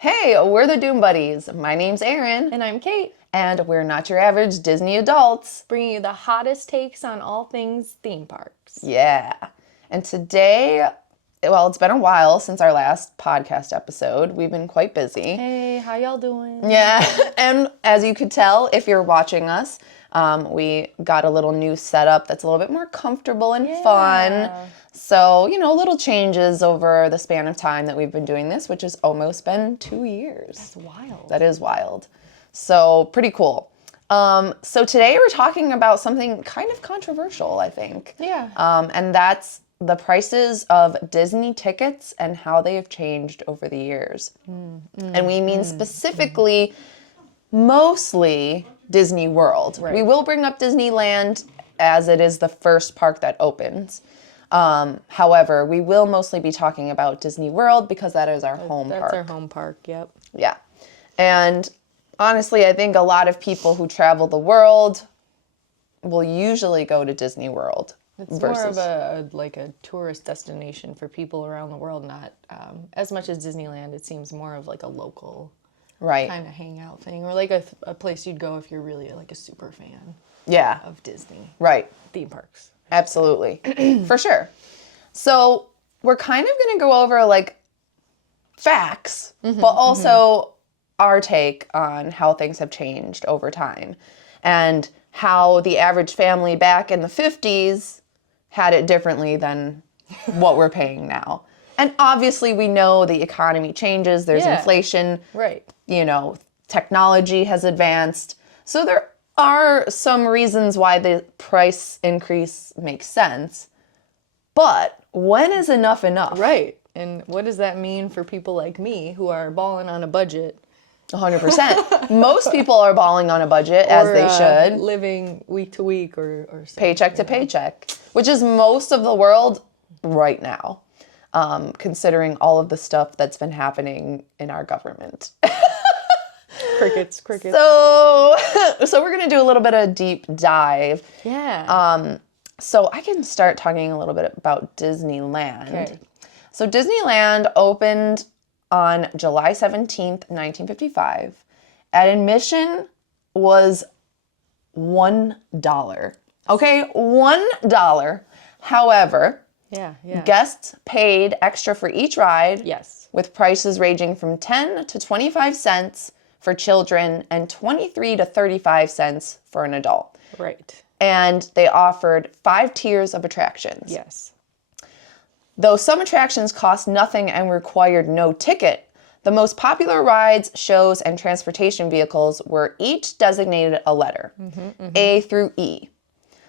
Hey, we're the Doom Buddies. My name's Erin. And I'm Kate, And we're not your average Disney adults. bringing you the hottest takes on all things theme parks. Yeah. And today, well, it's been a while since our last podcast episode. We've been quite busy. Hey, how y'all doing? Yeah. And as you could tell, if you're watching us, we got a little new setup that's a little bit more comfortable and fun. So, little changes over the span of time that we've been doing this, which has almost been 2 years. That's wild. That is wild. So, pretty cool. So today we're talking about something kind of controversial, I think. Yeah. And that's the prices of Disney tickets and how they have changed over the years. And we mean specifically, mostly Disney World. Right. We will bring up Disneyland as it is the first park that opens. However, we will mostly be talking about Disney World because that is our home park. That's our home park, yep. Yeah. And honestly, I think a lot of people who travel the world will usually go to Disney World. It's more of a tourist destination for people around the world, not as much as Disneyland. It seems more of like a local Right. kind of hangout thing, or like a place you'd go if you're really like a super fan Yeah. of Disney Right. theme parks. Absolutely. For sure. So we're kind of going to go over like facts, but also our take on how things have changed over time and how the average family back in the 50s had it differently than what we're paying now. And obviously we know the economy changes, there's inflation, Right. Technology has advanced. So there are some reasons why the price increase makes sense. But when is enough enough? Right. And what does that mean for people like me who are balling on a budget? 100%. Most people are balling on a budget, as Or, they should. living week to week or something, Paycheck to paycheck, which is most of the world right now, considering all of the stuff that's been happening in our government. Crickets. So we're going to do a little bit of deep dive. Yeah. So I can start talking a little bit about Disneyland. Okay. So Disneyland opened on July 17th, 1955. Admission was $1. Okay, $1. However, yeah. guests paid extra for each ride. Yes. With prices ranging from 10 to 25 cents for children and 23 to 35 cents for an adult. Right. And they offered 5 tiers of attractions. Yes. Though some attractions cost nothing and required no ticket, the most popular rides, shows, and transportation vehicles were each designated a letter, A through E.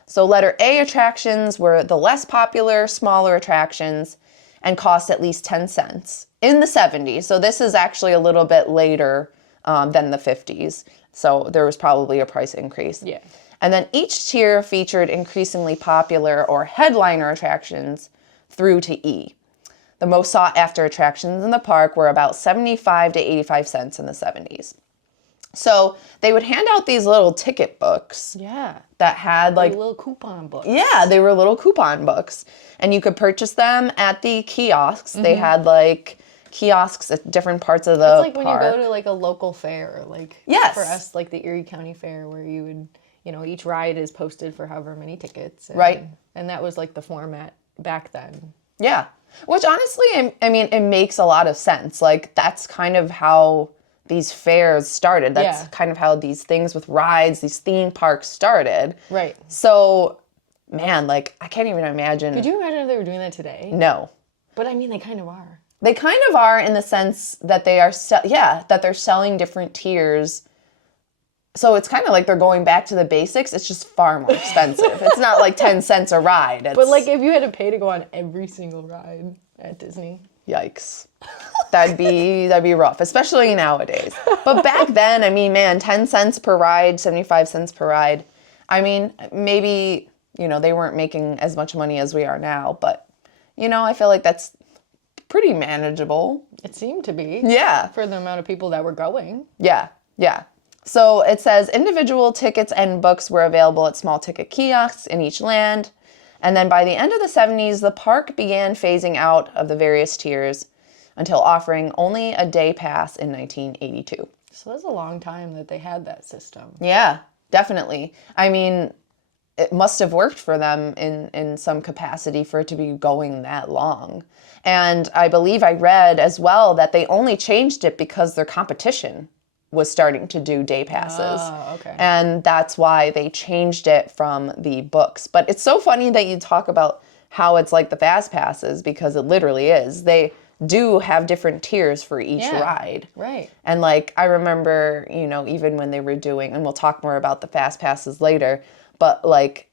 So letter A attractions were the less popular, smaller attractions and cost at least 10 cents in the 70s. So this is actually a little bit later than the 50s. So there was probably a price increase. Yeah. And then each tier featured increasingly popular or headliner attractions through to E. The most sought after attractions in the park were about 75 to 85 cents in the 70s. So they would hand out these little ticket books Yeah. that had like, little coupon books. yeah, they were little coupon books. And you could purchase them at the kiosks. They had like kiosks at different parts of the It's like when park. you go to like a local fair, like Yes. for us, like the Erie County Fair, where you would, each ride is posted for however many tickets. And, Right. And that was like the format back then. Yeah. Which honestly, I mean, it makes a lot of sense. Like, that's kind of how these fairs started. That's kind of how these things with rides, these theme parks started. Right. So, man, like, I can't even imagine. Could you imagine if they were doing that today? No. But I mean, they kind of are. They kind of are in the sense that they are, that they're selling different tiers. So it's kind of like they're going back to the basics. It's just far more expensive. It's not like 10 cents a ride. But like if you had to pay to go on every single ride at Disney. Yikes. That'd be rough, especially nowadays. But back then, I mean, man, 10 cents per ride, 75 cents per ride. I mean, maybe, they weren't making as much money as we are now, but, I feel like that's pretty manageable. It seemed to be. Yeah. For the amount of people that were going. Yeah. So it says individual tickets and books were available at small ticket kiosks in each land. And then by the end of the 70s, the park began phasing out of the various tiers until offering only a day pass in 1982. So that's a long time that they had that system. Yeah, definitely. I mean, it must have worked for them in some capacity for it to be going that long. And I believe I read as well that they only changed it because their competition was starting to do day passes. Oh, okay. And that's why they changed it from the books. But it's so funny that you talk about how it's like the fast passes, because it literally is. They do have different tiers for each ride. Right. And like, I remember, you know, even when they were doing, and we'll talk more about the fast passes later, but like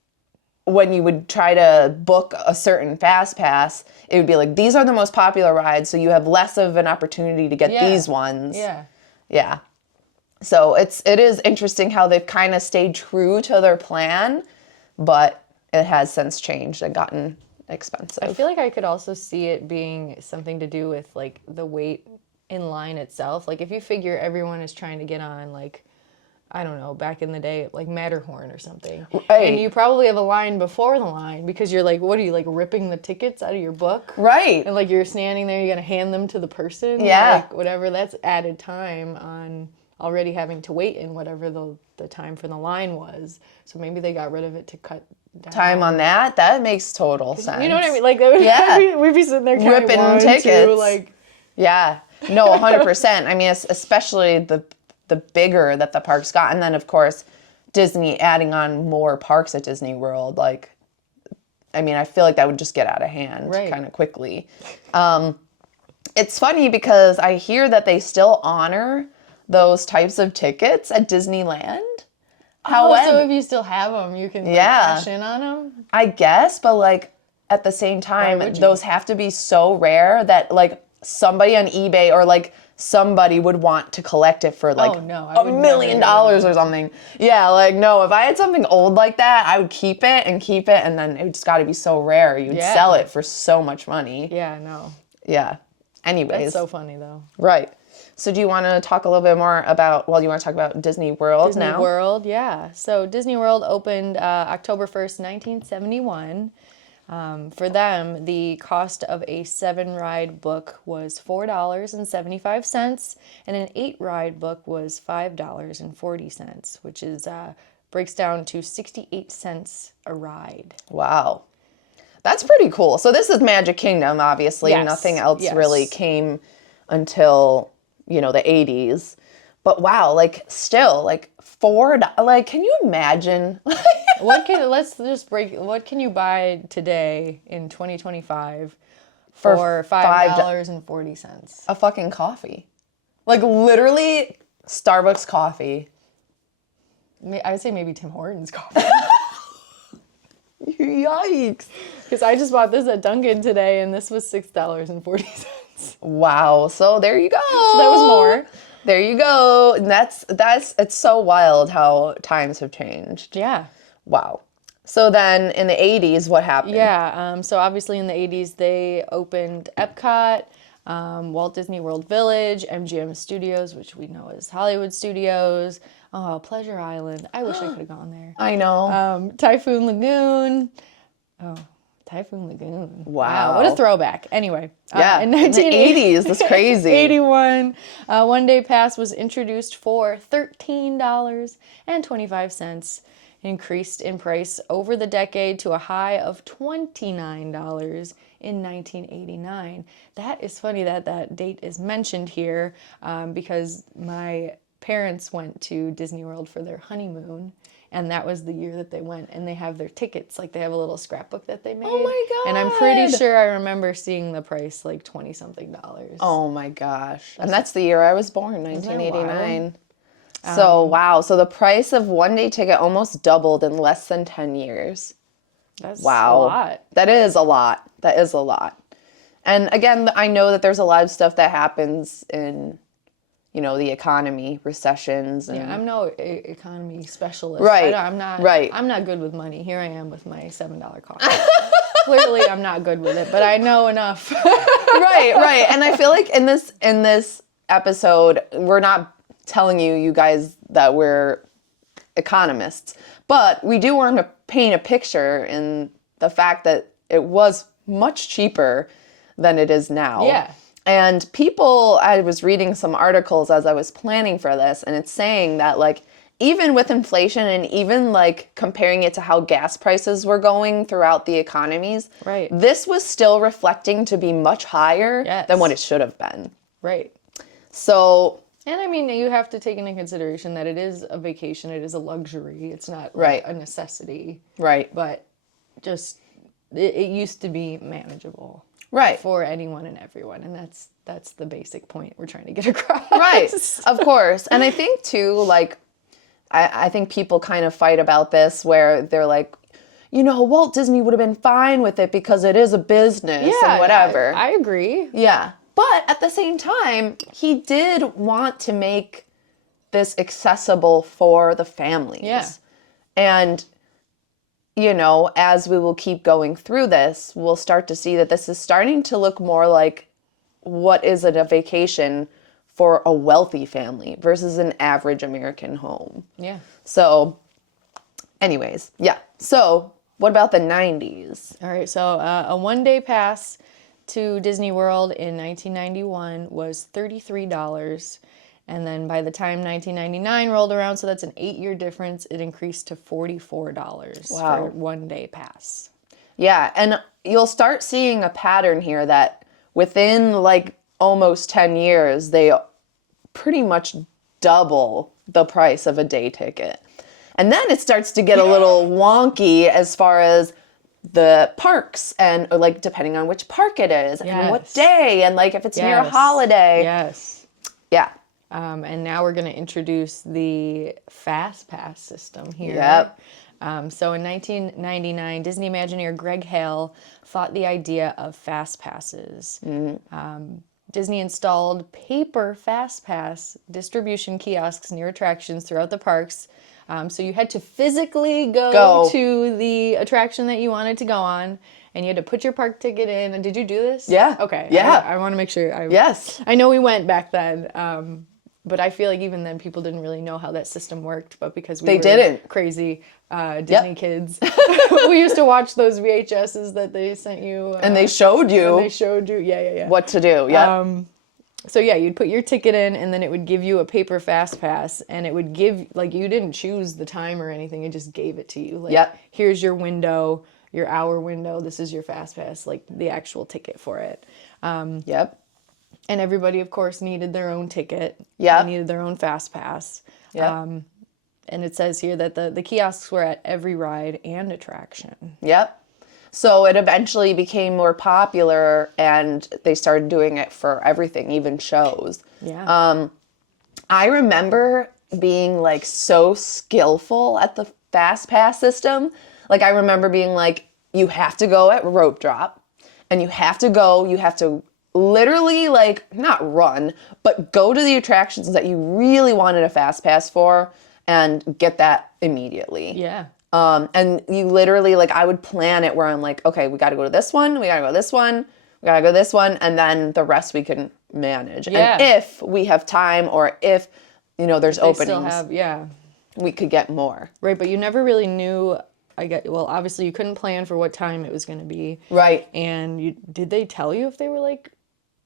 when you would try to book a certain fast pass, it would be like, these are the most popular rides, so you have less of an opportunity to get these ones. Yeah. Yeah. So it is interesting how they've kind of stayed true to their plan, but it has since changed and gotten expensive. I feel like I could also see it being something to do with like the wait in line itself. Like if you figure everyone is trying to get on, like, I don't know, back in the day, like Matterhorn or something. Right. And you probably have a line before the line because you're like, what are you, like ripping the tickets out of your book? Right. And like you're standing there, you're going to hand them to the person. Yeah. Like whatever, that's added time on already having to wait in whatever the time for the line was. So maybe they got rid of it to cut down Time on that? That makes total sense. You know what I mean? Like, that would, Yeah. we'd be sitting there counting Ripping 1, 2, tickets. like, Yeah. No, 100%. I mean, especially the bigger that the parks got. And then, of course, Disney adding on more parks at Disney World. Like, I mean, I feel like that would just get out of hand kind of quickly. It's funny because I hear that they still honor those types of tickets at Disneyland. so if you still have them, you can like, cash in on them? I guess, but like at the same time, those have to be so rare that like somebody on eBay or like somebody would want to collect it for like $1 million or something. Yeah, like no, if I had something old like that, I would keep it, and then it just got to be so rare. You'd sell it for so much money. Yeah, no. Yeah. Anyways. That's so funny though. Right. So do you want to talk a little bit more about, well, you want to talk about Disney World now? Disney World, yeah. So Disney World opened October 1st, 1971. For them, the cost of a 7-ride book was $4.75, and an 8-ride book was $5.40, which is breaks down to 68 cents a ride. Wow. That's pretty cool. So this is Magic Kingdom, obviously. Yes. Nothing else really came until, you know, the 80s. But wow, like still, like like, can you imagine? What can you buy today in 2025 for $5.40? A fucking coffee. Like literally Starbucks coffee. I would say maybe Tim Hortons coffee. Yikes. Because I just bought this at Dunkin' today, and this was $6.40. Wow. So there you go. So that was more. There you go. And it's so wild how times have changed. Yeah. Wow. So then in the 80s, what happened? Yeah. So obviously in the 80s, they opened Epcot, Walt Disney World Village, MGM Studios, which we know as Hollywood Studios, Pleasure Island. I wish I could have gone there. I know. Typhoon Lagoon. Oh, Typhoon Lagoon. Wow. What a throwback. Anyway. Yeah. In the 80s. That's crazy. 81, one-day pass was introduced for $13.25, increased in price over the decade to a high of $29 in 1989. That is funny that that date is mentioned here because my parents went to Disney World for their honeymoon. And that was the year that they went, and they have their tickets. Like, they have a little scrapbook that they made. Oh, my God. And I'm pretty sure I remember seeing the price, like, $20-something. Oh, my gosh. And that's the year I was born, 1989. So, wow. So the price of one-day ticket almost doubled in less than 10 years. That's wow. a lot. That is a lot. That is a lot. And, again, I know that there's a lot of stuff that happens in, you know, the economy, recessions. And Yeah, I'm no economy specialist. Right. I'm not. Right. I'm not good with money. Here I am with my $7 coffee. Clearly, I'm not good with it, but I know enough. Right. And I feel like in this episode, we're not telling you guys that we're economists, but we do want to paint a picture in the fact that it was much cheaper than it is now. Yeah. And people, I was reading some articles as I was planning for this, and it's saying that like even with inflation and even like comparing it to how gas prices were going throughout the economies, Right. this was still reflecting to be much higher Yes. than what it should have been. Right. So, And I mean, you have to take into consideration that it is a vacation, it is a luxury, it's not Right. a necessity. right. But just it used to be manageable Right. for anyone and everyone, and that's the basic point we're trying to get across. Right. Of course. And I think too, like, I think people kind of fight about this where they're like, you know, Walt Disney would have been fine with it because it is a business and whatever. I agree. Yeah. But at the same time, he did want to make this accessible for the families. Yeah. And, you know, as we will keep going through this, we'll start to see that this is starting to look more like what is it a vacation for a wealthy family versus an average American home. Yeah. So, anyways, yeah. So, what about the 90s? All right, so a one-day pass to Disney World in 1991 was $33. And then by the time 1999 rolled around, so that's an 8-year difference, it increased to $44 Wow. for one-day pass. Yeah, and you'll start seeing a pattern here that within like almost 10 years, they pretty much double the price of a day ticket. And then it starts to get a little wonky as far as the parks and like depending on which park it is and what Yes. day and like if it's near a Yes. holiday. Yes. Yeah. And now we're going to introduce the Fast Pass system here. Yep. So in 1999, Disney Imagineer Greg Hale thought the idea of Fast Passes. Disney installed paper Fast Pass distribution kiosks near attractions throughout the parks. So you had to physically go to the attraction that you wanted to go on, and you had to put your park ticket in. And did you do this? Yeah. Okay. Yeah. I want to make sure. Yes. I know we went back then, but I feel like even then people didn't really know how that system worked. But because we were didn't. crazy Disney kids, we used to watch those VHSs that they sent you. And they showed you and they showed you. Yeah. what to do. Yeah. So yeah, you'd put your ticket in, and then it would give you a paper Fast Pass, and it would give, like, you didn't choose the time or anything; it just gave it to you. Like, Yep. here's your window, your hour window. This is your Fast Pass, like the actual ticket for it. Yep. And everybody, of course, needed their own ticket. Yep. They needed their own Fast Pass. Yep. And it says here that the kiosks were at every ride and attraction. Yep. So it eventually became more popular and they started doing it for everything, even shows. Yeah. I remember being like so skillful at the Fast Pass system. Like I remember being like, you have to go at rope drop and you have to literally like not run, but go to the attractions that you really wanted a Fast Pass for and get that immediately. Yeah. And you literally, like, I would plan it where I'm like, okay, we got to go to this one, we got to go this one, we got to go this one, and then the rest we can manage. Yeah. And if we have time or if, you know, there's They openings, still have, yeah. we could get more. Right, but you never really knew, well, obviously you couldn't plan for what time it was going to be. Right. And did they tell you if they were like,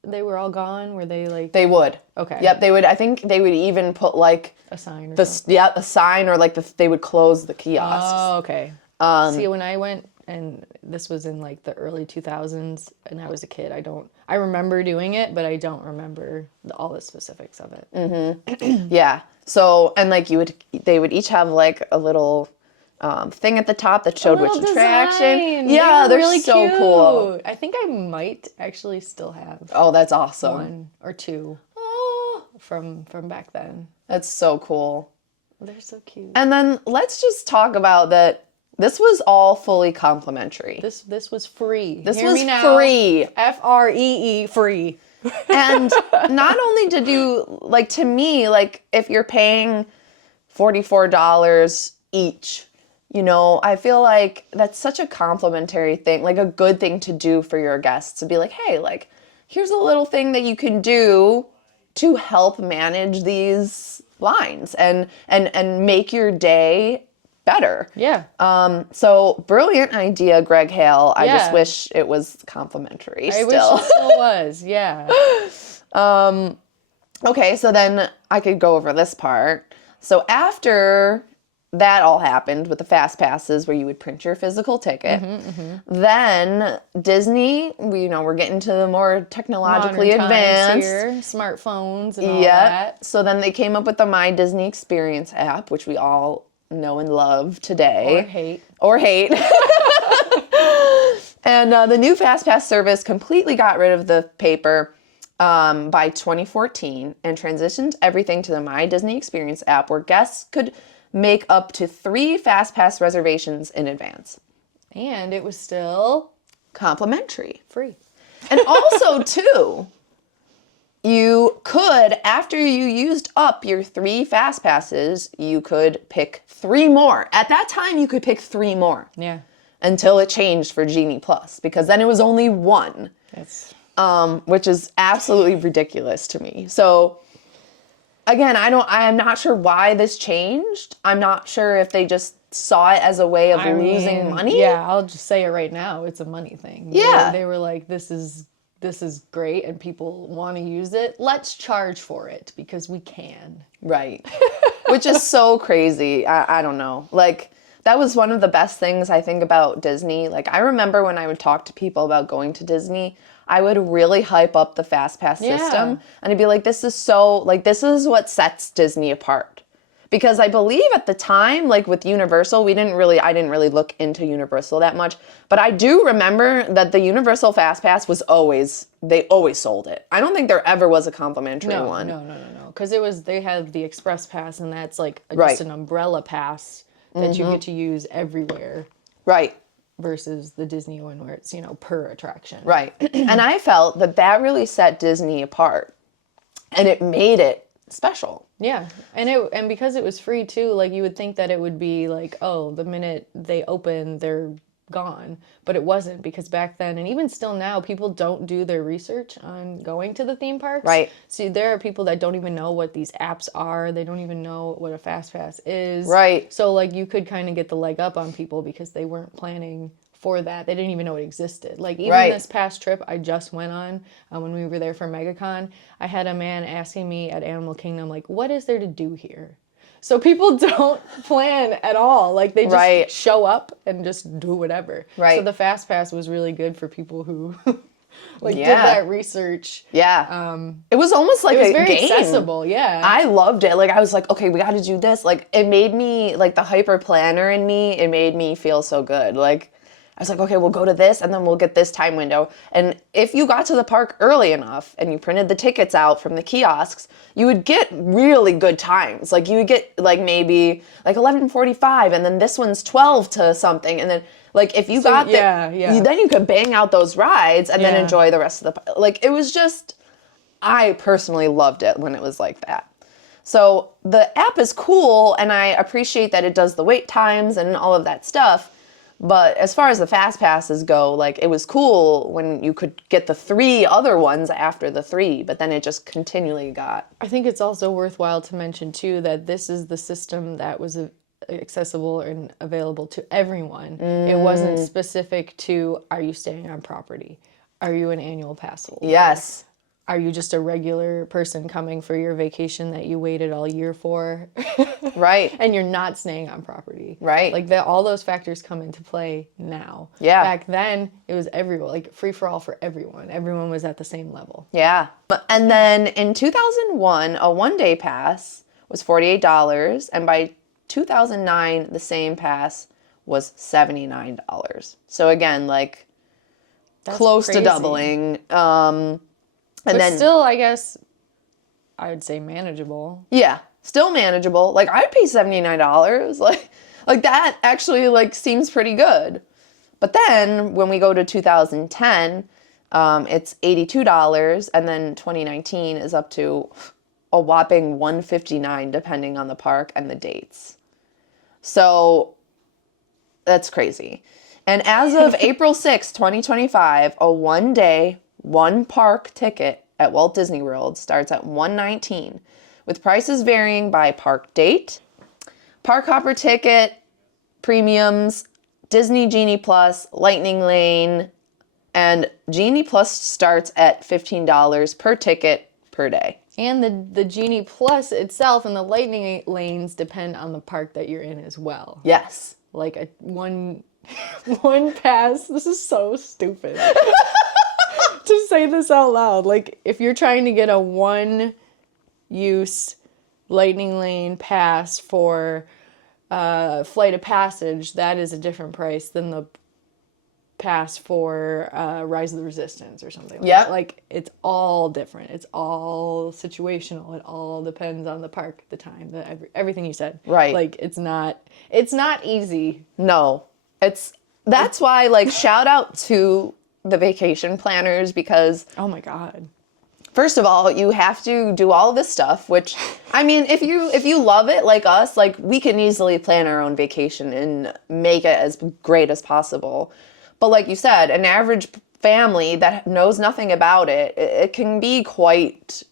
they were all gone? Were they like They would. Okay. Yep, they would. I think they would even put like a sign or something? a sign or like they would close the kiosks. Oh, okay. See, when I went, and this was in like the early 2000s, and I was a kid, I remember doing it, but I don't remember all the specifics of it. Yeah. So, and like they would each have like a little thing at the top that showed which Little attraction. design. Yeah, they're really so cute. cool. I think I might actually still have Oh, that's awesome. one or two Oh, from back then. that's so cool. They're so cute. And then let's just talk about that. This was all fully complimentary. This was free. This Hear was me now. free. FREE, free. And not only did you, like, to me, like, if you're paying $44 each, you know, I feel like that's such a complimentary thing, like a good thing to do for your guests to be like, hey, like, here's a little thing that you can do to help manage these lines and make your day better. Yeah. So brilliant idea, Greg Hale. I just Yeah. wish it was complimentary I still. wish it still was. Yeah. Okay, so then I could go over this part. So after that all happened with the fast passes where you would print your physical ticket, then Disney, we're getting to the more technologically Modern times advanced. here, smartphones and all Yeah. that. So then they came up with the My Disney Experience app, which we all know and love today. Or hate. Or hate. And the new FastPass service completely got rid of the paper by 2014 and transitioned everything to the My Disney Experience app, where guests could make up to 3 FastPass reservations in advance. And it was still Complimentary. free. And also, too, you could, after you used up your 3 fast passes, you could pick 3 more. At that time, you could pick 3 more Yeah. until it changed for Genie Plus, because then it was only 1, That's which is absolutely ridiculous to me. So, again, I'm not sure why this changed. I'm not sure if they just saw it as a way of losing money. Yeah, I'll just say it right now. It's a money thing. Yeah. They were like, this is great and people want to use it. Let's charge for it because we can. Right. Which is so crazy. I don't know. Like, that was one of the best things I think about Disney. Like, I remember when I would talk to people about going to Disney, I would really hype up the FastPass system. And I'd be like, this is what sets Disney apart. Because I believe at the time, like with Universal, I didn't really look into Universal that much. But I do remember that the Universal FastPass they always sold it. I don't think there ever was a complimentary one. No. Because they had the Express Pass, and that's like Right. just an umbrella pass that you get to use everywhere Right. versus the Disney one where it's, per attraction. Right. And I felt that really set Disney apart. And it made it special. Yeah, and because it was free too, like you would think that it would be like, oh, the minute they open, they're gone, but it wasn't, because back then and even still now, people don't do their research on going to the theme parks. Right. See, there are people that don't even know what these apps are. They don't even know what a fast pass is. Right. So like you could kind of get the leg up on people because they weren't planning for that. They didn't even know it existed. Like even Right. this past trip I just went on, when we were there for MegaCon, I had a man asking me at Animal Kingdom, like, what is there to do here? So people don't plan at all. Like they just Right. show up and just do whatever. Right. So the Fast Pass was really good for people who did Yeah. that research. Yeah. It was almost like It was a very game. accessible, yeah. I loved it. Like, I was like, okay, we got to do this. Like, it made me, like, the hyper planner in me, it made me feel so good. Like, I was like, okay, we'll go to this and then we'll get this time window. And if you got to the park early enough and you printed the tickets out from the kiosks, you would get really good times. Like, you would get, like, maybe, like, 11:45, and then this one's 12 to something. And then, like, if you got yeah. then you could bang out those rides and then Yeah. enjoy the rest of the, like, it was just, I personally loved it when it was like that. So the app is cool, and I appreciate that it does the wait times and all of that stuff. But as far as the fast passes go, like, it was cool when you could get the 3 other ones after the 3, but then it just continually got. I think it's also worthwhile to mention too that this is the system that was accessible and available to everyone. It wasn't specific to, are you staying on property? Are you an annual pass holder? Yes. Are you just a regular person coming for your vacation that you waited all year for? Right. And you're not staying on property. Right. Like all those factors come into play now. Yeah. Back then, it was everyone, like free for all for everyone. Everyone was at the same level. Yeah. And then in 2001, a one-day pass was $48, and by 2009, the same pass was $79. So again, like, That's close crazy. to doubling. And But then still, I guess, I would say manageable. yeah, still manageable. Like, I'd pay $79. Like that actually, like, seems pretty good. But then when we go to 2010, it's $82, and then 2019 is up to a whopping $159, depending on the park and the dates. So that's crazy. And as of April 6, 2025, a one-day, one-park ticket at Walt Disney World starts at $119, with prices varying by park date. Park hopper ticket premiums, Disney Genie Plus, Lightning Lane, and Genie Plus starts at $15 per ticket per day. And the Genie Plus itself and the Lightning lanes depend on the park that you're in as well. Yes. Like a one pass. This is so stupid to say this out loud. Like if you're trying to get a one use Lightning Lane pass for Flight of Passage, that is a different price than the pass for Rise of the Resistance or something like that. Like it's all different. It's all situational. It all depends on the park, the time, everything you said. Right. Like it's not easy. No. That's why, like, shout out to the vacation planners, because Oh my God. first of all, you have to do all of this stuff, which, I mean, if you love it like us, like, we can easily plan our own vacation and make it as great as possible. But like you said, an average family that knows nothing about it, it can be quite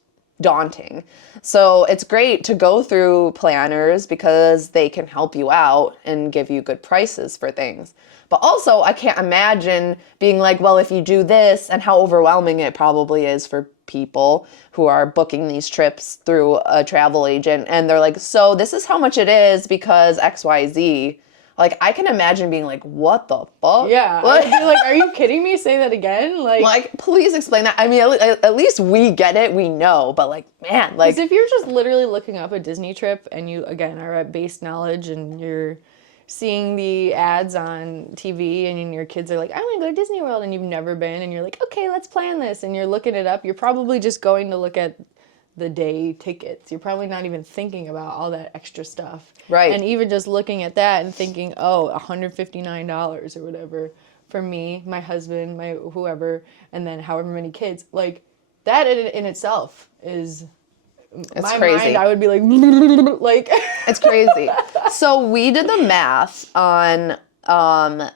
daunting. So it's great to go through planners because they can help you out and give you good prices for things. But also, I can't imagine being like, well, if you do this, and how overwhelming it probably is for people who are booking these trips through a travel agent. And they're like, so this is how much it is because XYZ. Like, I can imagine being like, what the fuck? Yeah. Like, I'd be like, are you kidding me? Say that again? like, please explain that. I mean, at least we get it. We know. But, like, man, like... Because if you're just literally looking up a Disney trip and you, again, are at base knowledge and you're seeing the ads on TV and your kids are like, I want to go to Disney World, and you've never been, and you're like, okay, let's plan this, and you're looking it up, you're probably just going to look at the day tickets. You're probably not even thinking about all that extra stuff. Right. And even just looking at that and thinking, oh, $159 or whatever for me, my husband, my whoever, and then however many kids, like that in itself is... It's my crazy. mind, I would be like, like It's crazy. So we did the math on, I'm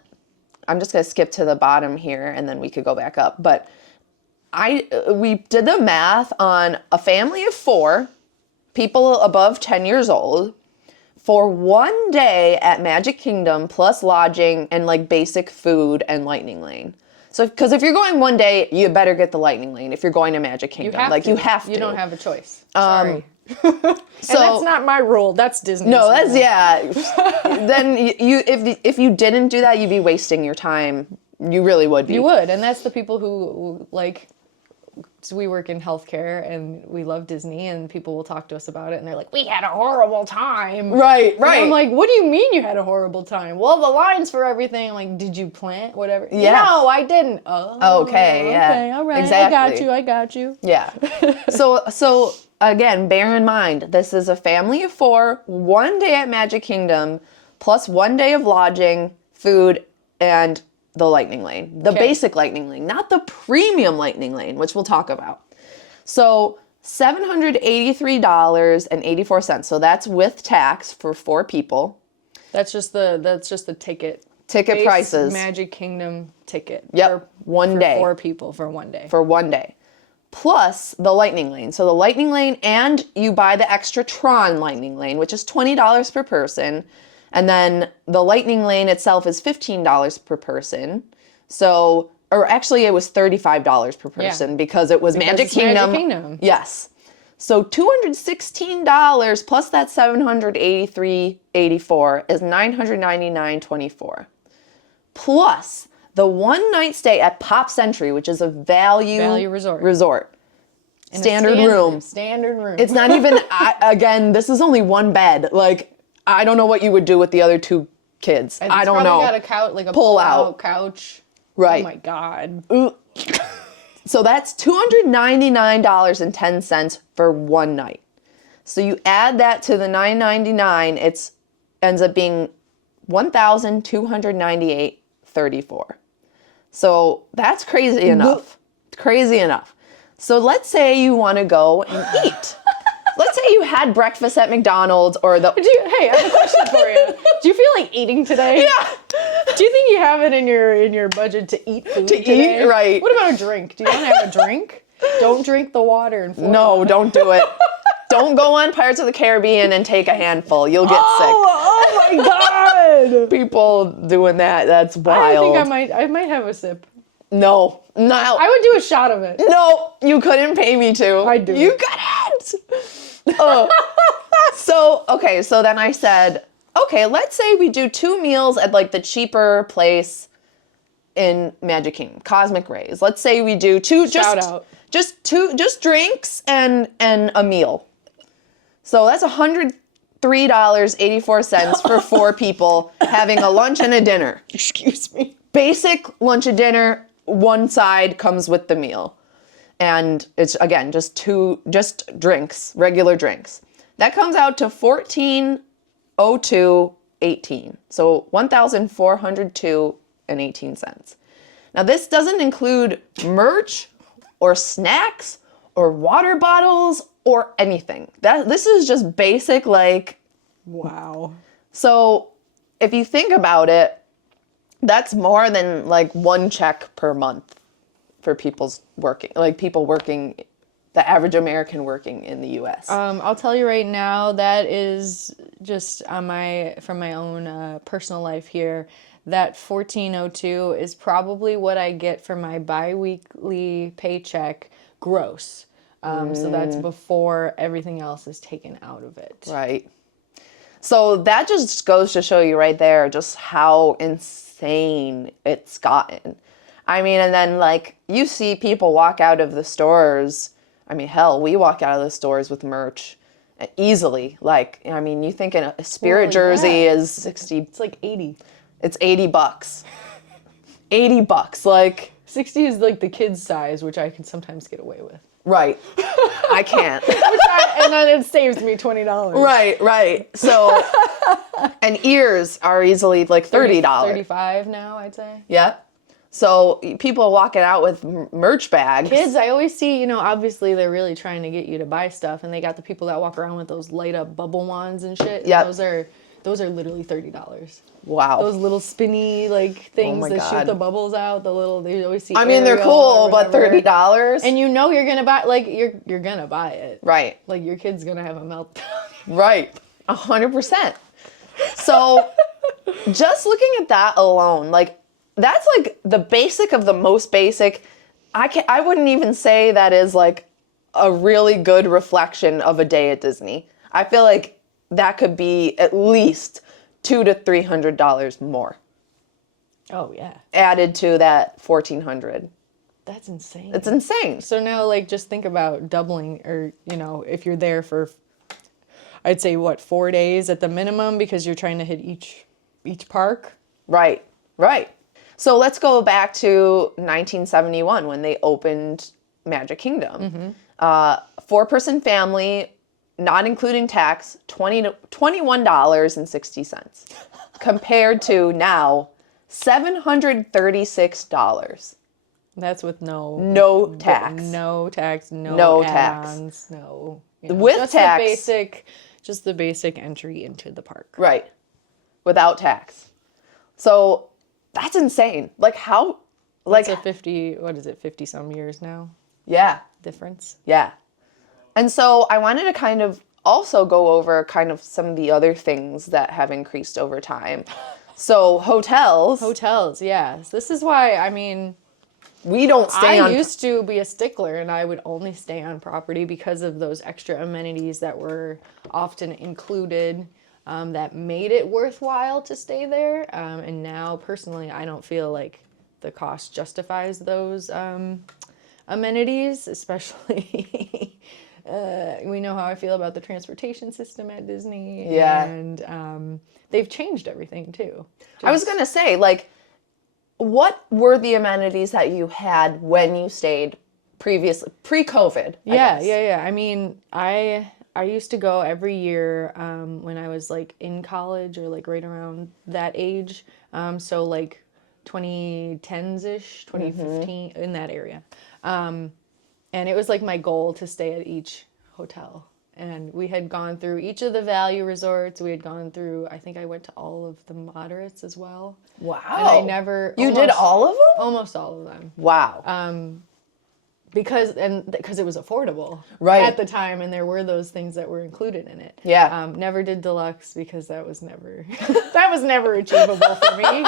just going to skip to the bottom here and then we could go back up. But we did the math on a family of 4, people above 10 years old, for 1 day at Magic Kingdom plus lodging and like basic food and Lightning Lane. So, because if you're going 1 day, you better get the Lightning Lane if you're going to Magic Kingdom. You have to. You don't have a choice. Sorry. So and that's not my rule. That's Disney's no, rule. that's then you if you didn't do that, you'd be wasting your time. You really would be. You would, and that's the people who like. So we work in healthcare and we love Disney, and people will talk to us about it and they're like, we had a horrible time. Right. And I'm like, what do you mean you had a horrible time? Well, the lines for everything. I'm like, did you plant whatever? Yeah. No, I didn't. Oh, Okay, yeah. Okay, all right. Exactly. I got you. Yeah. So again, bear in mind, this is a family of 4, 1 day at Magic Kingdom, plus 1 day of lodging, food, and the Lightning Lane. The basic Lightning Lane, not the premium Lightning Lane, which we'll talk about. So $783.84. So that's with tax for 4 people. That's just the ticket. Ticket Base prices. Magic Kingdom ticket. Yep. One day. 4 people for 1 day. For 1 day. Plus the Lightning Lane. So the Lightning Lane, and you buy the extra Tron Lightning Lane, which is $20 per person. And then the Lightning Lane itself is $15 per person. So, or actually it was $35 per person because it was Magic it's Kingdom. Magic Kingdom. Yes. So $216 plus that $783.84 is $999.24. Plus the 1 night stay at Pop Century, which is a value resort. Standard room. Standard room. It's not even, again, this is only 1 bed. Like, I don't know what you would do with the other 2 kids. I don't know. Got a couch, like a pull-out couch. Right. Oh my God. So that's $299.10 for 1 night. So you add that to the $999, it ends up being $1,298.34. So that's crazy enough. Crazy enough. So let's say you want to go and eat. Let's say you had breakfast at McDonald's or the... Hey, I have a question for you. Do you feel like eating today? Yeah. Do you think you have it in your budget to eat food today? Eat, right. What about a drink? Do you want to have a drink? Don't drink the water and No, don't do it. Don't go on Pirates of the Caribbean and take a handful. You'll get Oh my God. sick. People doing that, that's wild. I think I might have a sip. No. I would do a shot of it. No, you couldn't pay me to. I'd do You it. couldn't. So then I said, okay, let's say we do 2 meals at like the cheaper place in Magic Kingdom, Cosmic Rays. Let's say we do 2 Shout out. just drinks and a meal. So that's $103.84 for 4 people having a lunch and a dinner. Excuse me. Basic lunch and dinner, one side comes with the meal. And it's again just drinks, regular drinks. That comes out to $1402.18. So $1,402.18. Now this doesn't include merch or snacks or water bottles or anything. This is just basic, like. Wow. So if you think about it, that's more than like 1 check per month for people working, the average American working in the U.S. I'll tell you right now, that is just from my own personal life here. That $1402 is probably what I get for my bi-weekly paycheck gross. So that's before everything else is taken out of it. Right. So that just goes to show you right there just how insane it's gotten. I mean, and then like you see people walk out of the stores. I mean, hell, we walk out of the stores with merch easily. Like, I mean, you think a Spirit jersey is 60. It's like 80. It's $80. $80. Like 60 is like the kid's size, which I can sometimes get away with. Right. I can't. And then it saves me $20. Right. So, and ears are easily like $30. $35 now, I'd say. Yeah. So people walking out with merch bags. Kids, I always see, obviously they're really trying to get you to buy stuff, and they got the people that walk around with those light up bubble wands and shit. Yeah. Those are literally $30. Wow. Those little spinny things my that God. shoot the bubbles out. They always see. I mean, they're Ariel cool, or but whatever. $30. And you're gonna buy you're gonna buy it. Right. Like your kid's gonna have a meltdown. Right. 100%. So just looking at that alone, like that's like the basic of the most basic. I wouldn't even say that is like a really good reflection of a day at Disney. I feel like that could be at least $200 to $300 more Oh yeah, added to that $1,400. that's insane. It's insane. So now, just think about doubling, or if you're there for, I'd say 4 days at the minimum, because you're trying to hit each park. Right. So let's go back to 1971 when they opened Magic Kingdom. 4-person family, not including tax, $21.60, compared to now $736. That's with No tax. no tax, No tax. add-ons, no. With just tax. Just the basic entry into the park. Right. Without tax. So that's insane. Like how, like, It's a 50 some years now yeah. difference. Yeah. And so I wanted to kind of also go over kind of some of the other things that have increased over time. So hotels. Hotels, yes. This is why, We don't stay I on. used to be a stickler, and I would only stay on property because of those extra amenities that were often included, that made it worthwhile to stay there. And now, personally, I don't feel like the cost justifies those amenities, especially we know how I feel about the transportation system at Disney. Yeah. And they've changed everything, too. I was going to say, like, what were the amenities that you had when you stayed previously, pre-COVID? I guess? Yeah. I used to go every year when I was like in college, or like right around that age. So like 2010s-ish, 2015, in that area. And it was like my goal to stay at each hotel. And we had gone through each of the value resorts. We had gone through, I think I went to all of the moderates as well. Wow. And I never... You did all of them? Almost all of them. Wow. because it was affordable Right. at the time, and there were those things that were included in it. Yeah. Never did deluxe because that was never that was never achievable for me.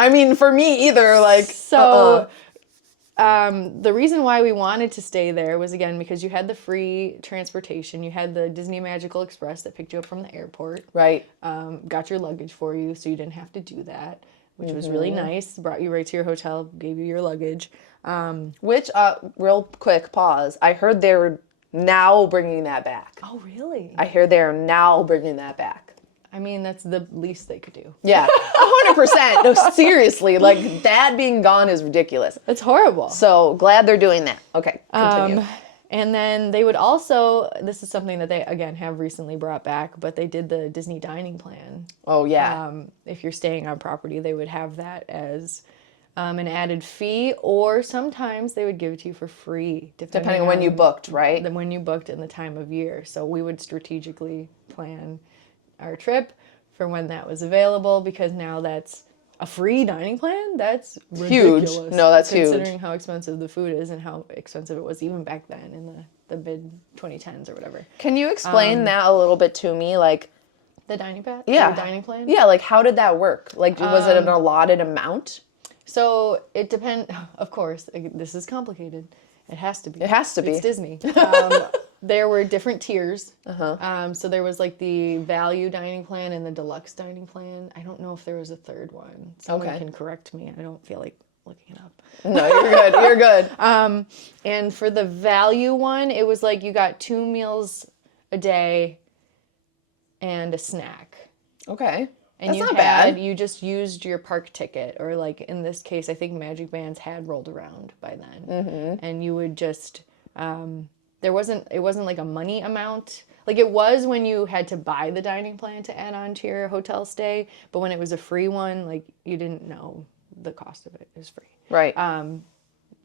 I mean, for me either, like, So the reason why we wanted to stay there was, again, because you had the free transportation. You had the Disney Magical Express that picked you up from the airport. right. Got your luggage for you, so you didn't have to do that, which was really nice. Brought you right to your hotel, gave you your luggage. Which, real quick pause. I heard they're now bringing that back. Oh, really? I hear they're now bringing that back. I mean, that's the least they could do. Yeah, 100%. No, seriously, like that being gone is ridiculous. It's horrible. So glad they're doing that. Okay, continue. And then they would also, this is something that they, again, have recently brought back, but they did the Disney dining plan. Oh yeah. If you're staying on property, they would have that as an added fee, or sometimes they would give it to you for free, Depending on when you booked, right? when you booked and the time of year. So we would strategically plan our trip for when that was available, because now that's a free dining plan. That's Huge. ridiculous. No, that's huge. Considering how expensive the food is and how expensive it was even back then in the mid 2010s or whatever. Can you explain that a little bit to me? Like, The dining plan? yeah. The dining plan? Yeah, like how did that work? Like, was it an allotted amount? So it depends. Of course, this is complicated. It has to be. It has to be. It's Disney. There were different tiers. So there was like the value dining plan and the deluxe dining plan. I don't know if there was a third one. Someone Okay. can correct me. I don't feel like looking it up. No, you're good. You're good. And for the value one, it was like you got 2 meals a day and a snack. Okay. And That's not bad. you just used your park ticket, or like in this case, I think Magic Bands had rolled around by then. Mm-hmm. And you would just, it wasn't like a money amount. Like it was when you had to buy the dining plan to add on to your hotel stay, but when it was a free one, like you didn't know the cost of it. It was free. Right.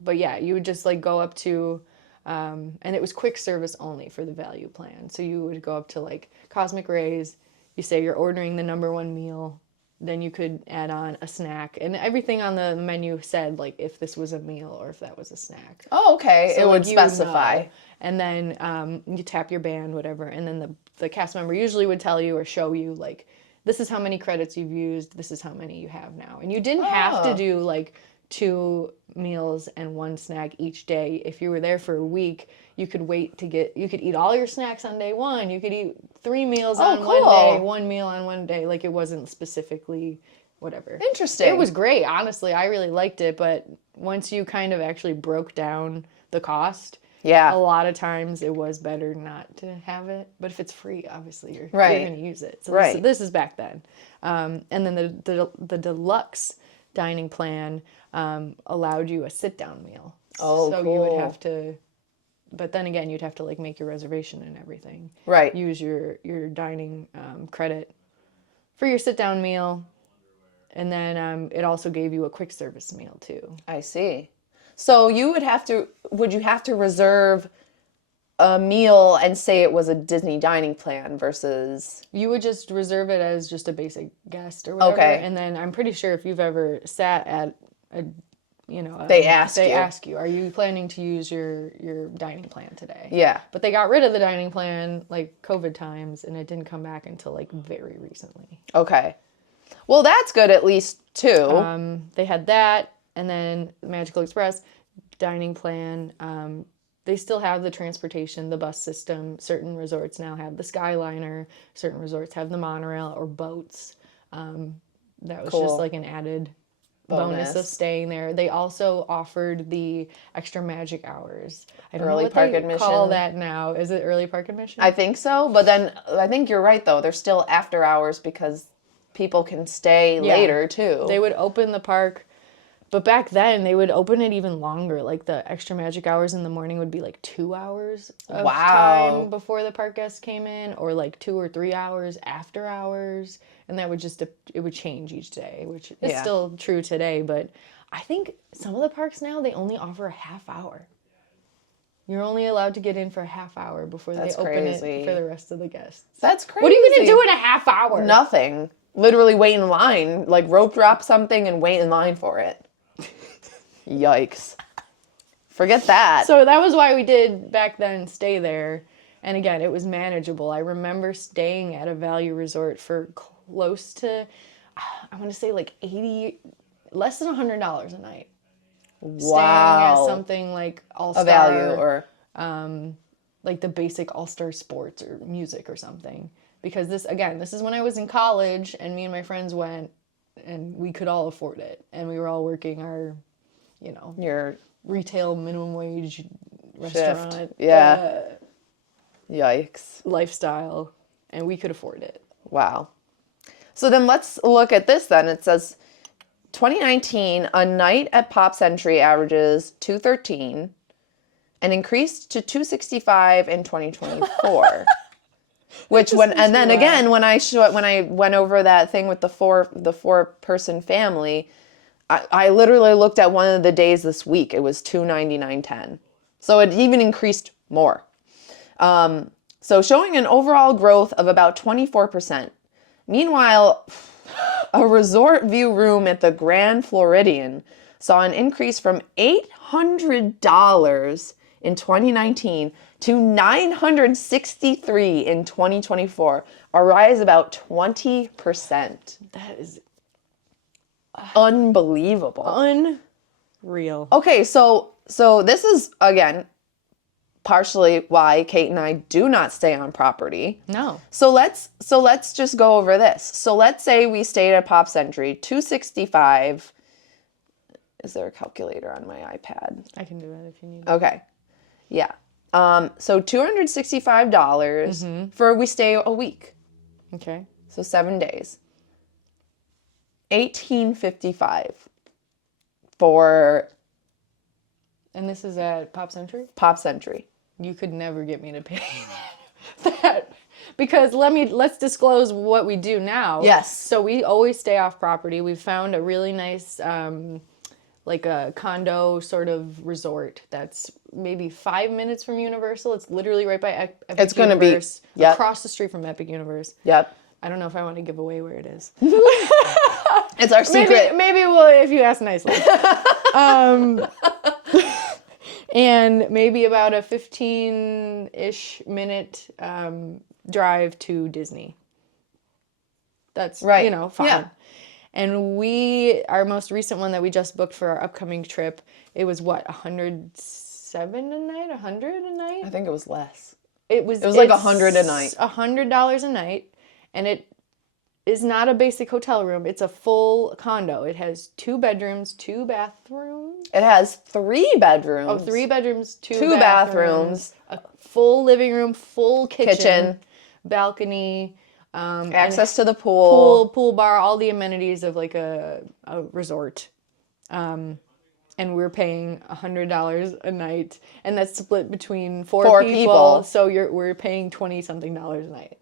But yeah, you would just like go up to, and it was quick service only for the value plan. So you would go up to like Cosmic Rays, you say you're ordering the number 1 meal, then you could add on a snack, and everything on the menu said like if this was a meal or if that was a snack. Oh, okay. So, it like, would you would specify. know. And then you tap your band, whatever, and then the cast member usually would tell you or show you like, this is how many credits you've used, this is how many you have now. And you didn't have to do like 2 meals and 1 snack each day. If you were there for a week, you could you could eat all your snacks on day 1. You could eat 3 meals on cool. one day, 1 meal on one day. Like it wasn't specifically whatever. Interesting. It was great, honestly. I really liked it, but once you kind of actually broke down the cost, Yeah. a lot of times it was better not to have it. But if it's free, obviously you're Right. going to use it. So Right. this is back then. And then the deluxe dining plan allowed you a sit-down meal. Oh, so you would cool. have to, but then again, you'd have to like make your reservation and everything. Right. Use your dining credit for your sit-down meal. And then it also gave you a quick service meal too. I see. So would you have to reserve a meal and say it was a Disney dining plan versus... You would just reserve it as just a basic guest or whatever. Okay. And then I'm pretty sure if you've ever sat at They ask they you. ask you, are you planning to use your dining plan today? Yeah. But they got rid of the dining plan like COVID times, and it didn't come back until like very recently. Okay. Well, that's good at least too. They had that, and then Magical Express dining plan. They still have the transportation, the bus system. Certain resorts now have the Skyliner. Certain resorts have the monorail or boats. That was Cool. just like an added bonus of Bonus. staying there. They also offered the extra magic hours. I don't Early know what park they call admission. that now. Is it early park admission? I think so, but then I think you're right though. They're still after hours because people can stay Yeah. later too. They would open the park, but back then they would open it even longer. Like the extra magic hours in the morning would be like 2 hours of Wow. time before the park guests came in, or like 2 or 3 hours after hours, and that would it would change each day, which is Yeah. still true today. But I think some of the parks now they only offer a half hour. You're only allowed to get in for a half hour before That's they open crazy. it for the rest of the guests. That's crazy. What are you gonna do in a half hour? Nothing. Literally wait in line, like rope drop something and wait in line for it. Yikes. Forget that. So that was why we did back then stay there. And again, it was manageable. I remember staying at a value resort for close to, I want to say like 80, less than $100 a night. Wow. Staying at something like All-Star. A value or like the basic All-Star Sports or music or something. Because this is when I was in college and me and my friends went and we could all afford it. And we were all working our, your retail minimum wage restaurant. Yeah. Yikes. Lifestyle. And we could afford it. Wow. So then let's look at this then. It says 2019, a night at Pop Century averages $213 and increased to $265 in 2024. Which again when I went over that thing with the four person family, I literally looked at one of the days this week. It was $299.10. So it even increased more. So showing an overall growth of about 24%. Meanwhile, a resort view room at the Grand Floridian saw an increase from $800 in 2019 to $963 in 2024, a rise about 20%. That is unbelievable. Unreal. Okay, so this is again partially why Kate and I do not stay on property. No. So let's just go over this. So let's say we stayed at Pop Century, $265. Is there a calculator on my iPad? I can do that if you need. Okay. Yeah. So $265 for we stay a week. Okay. So 7 days. $1,855 for And this is at Pop Century? Pop Century. You could never get me to pay that. Because let's disclose what we do now. Yes. So we always stay off property. We've found a really nice like a condo sort of resort that's maybe 5 minutes from Universal. It's literally right by Epic It's going to be across the street from Epic Universe. Yep. I don't know if I want to give away where it is. It's our secret. Maybe we'll if you ask nicely. And maybe about a 15-ish minute drive to Disney. That's right. Fine. Yeah. And our most recent one that we just booked for our upcoming trip, it was what, $107 a night? $100 a night? I think it was less. It was like $100 a night. $100 a night, and it is not a basic hotel room. It's a full condo. It has 2 bedrooms, 2 bathrooms. It has 3 bedrooms. Oh, 3 bedrooms, 2 bathrooms. A full living room, full kitchen. Balcony. Access to the pool. Bar, all the amenities of like a resort. And we're paying $100 a night, and that's split between 4 people. So we're paying $20-something a night.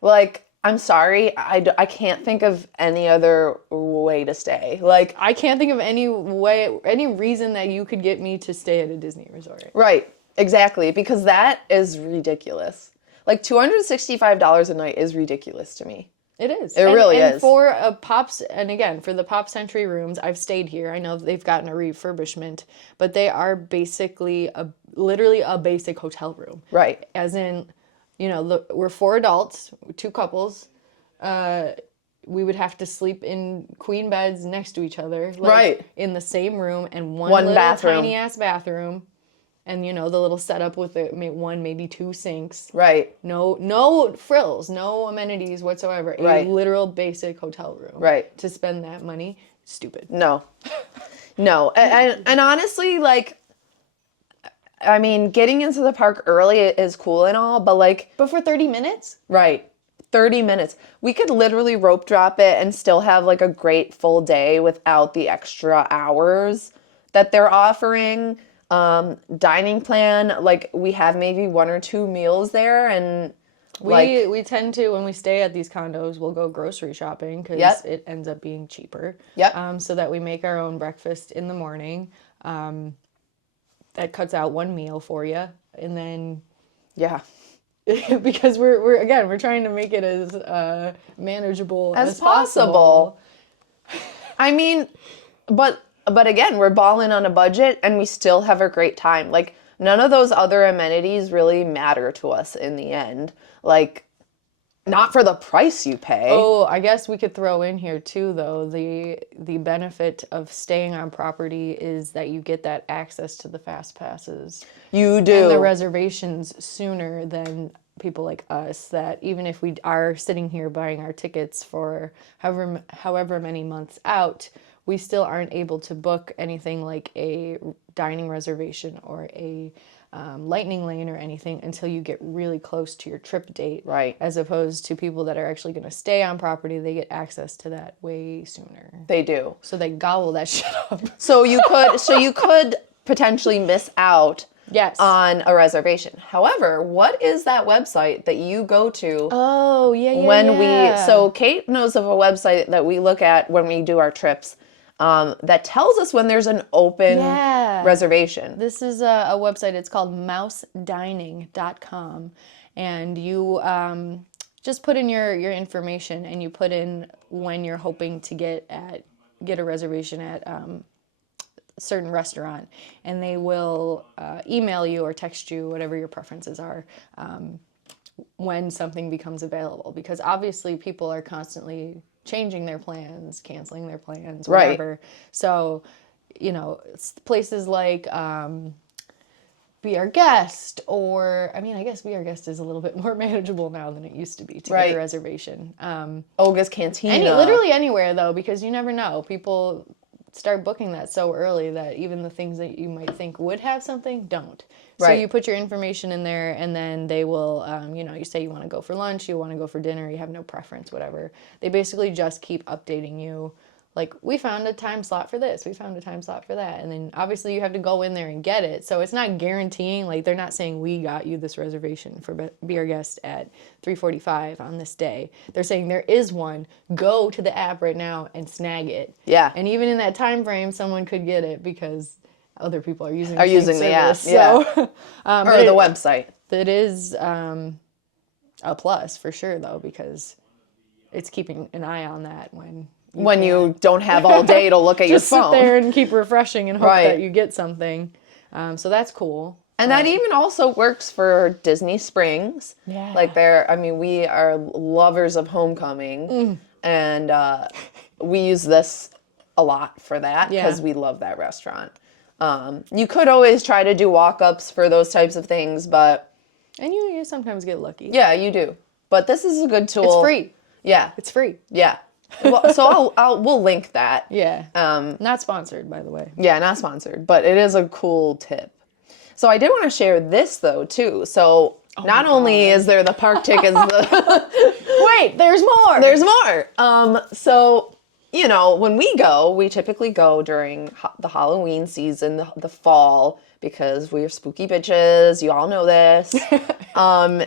Like, I'm sorry, I can't think of any other way to stay. Like, I can't think of any reason that you could get me to stay at a Disney resort. Right, exactly, because that is ridiculous. Like, $265 a night is ridiculous to me. It is. It really is. And for the Pop Century rooms, I've stayed here. I know they've gotten a refurbishment, but they are basically literally a basic hotel room. Right. As in, we're 4 adults, 2 couples. We would have to sleep in queen beds next to each other. Right. In the same room, and one little bathroom. tiny ass bathroom. And, the little setup with one, maybe 2 sinks. Right. No frills, no amenities whatsoever. Right. A literal basic hotel room. Right. To spend that money, stupid. No. And honestly, like, I mean, getting into the park early is cool and all, but for 30 minutes? Right. 30 minutes. We could literally rope drop it and still have like a great full day without the extra hours that they're offering. Dining plan, like we have maybe 1 or 2 meals there, and we tend to, when we stay at these condos, we'll go grocery shopping because it ends up being cheaper. Yep. So that we make our own breakfast in the morning. That cuts out 1 meal for you, and then because we're trying to make it as manageable as possible. I mean, but But again, we're balling on a budget and we still have a great time. Like, none of those other amenities really matter to us in the end. Like, not for the price you pay. Oh, I guess we could throw in here too, though, the benefit of staying on property is that you get that access to the fast passes You and do. the reservations sooner than people like us, that even if we are sitting here buying our tickets for however many months out, we still aren't able to book anything like a dining reservation or a lightning lane or anything until you get really close to your trip date. Right. As opposed to people that are actually going to stay on property, they get access to that way sooner. They do. So they gobble that shit up. So you could potentially miss out Yes. on a reservation. However, what is that website that you go to Oh, yeah, yeah, when yeah. so Kate knows of a website that we look at when we do our trips that tells us when there's an open Yeah. reservation. This is a website. It's called mousedining.com. And you just put in your information and you put in when you're hoping to get a reservation at a certain restaurant. And they will email you or text you, whatever your preferences are, when something becomes available. Because obviously people are constantly changing their plans, canceling their plans, whatever. Right. So, it's places like Be Our Guest, or, I mean, I guess Be Our Guest is a little bit more manageable now than it used to be to get Right. a reservation. Olga's Cantina. Literally anywhere, though, because you never know. People start booking that so early that even the things that you might think would have something don't. So Right. you put your information in there, and then they will, you say you want to go for lunch, you want to go for dinner, you have no preference, whatever. They basically just keep updating you. Like, we found a time slot for this, we found a time slot for that. And then obviously you have to go in there and get it. So it's not guaranteeing, like, they're not saying we got you this reservation for Be Our Guest at 3:45 on this day. They're saying there is one. Go to the app right now and snag it. Yeah. And even in that time frame, someone could get it because other people are using Are using the app, service. So, or the website. It is a plus for sure, though, because it's keeping an eye on that when You don't have all day to look at your just sit phone. there and keep refreshing and hope Right. that you get something. So that's cool. And that even also works for Disney Springs. Yeah. Like we are lovers of Homecoming. And we use this a lot for that because Yeah. we love that restaurant. You could always try to do walk-ups for those types of things, but And you sometimes get lucky. yeah, you do. But this is a good tool. It's free. Yeah. It's free. Yeah. Well, so we'll link that. Yeah. Not sponsored, by the way. Yeah, not sponsored, but it is a cool tip. So I did want to share this though too. So not only is there the park tickets, Wait, there's more. there's more. So when we go, we typically go during the Halloween season, the fall, because we're spooky bitches. You all know this.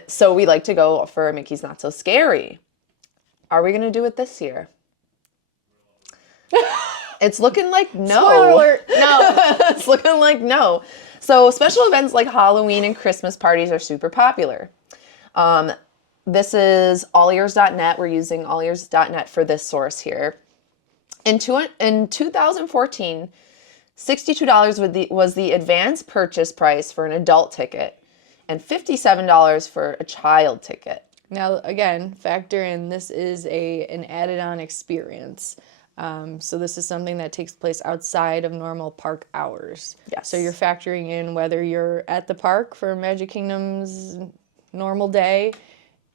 So we like to go for Mickey's Not So Scary. Are we gonna do it this year? It's looking like no. Spoiler alert. No. It's looking like no. So special events like Halloween and Christmas parties are super popular. This is allears.net. We're using allears.net for this source here. In 2014, $62 was the advance purchase price for an adult ticket and $57 for a child ticket. Now, again, factor in this is an added-on experience. So this is something that takes place outside of normal park hours. Yes. So you're factoring in whether you're at the park for Magic Kingdom's normal day,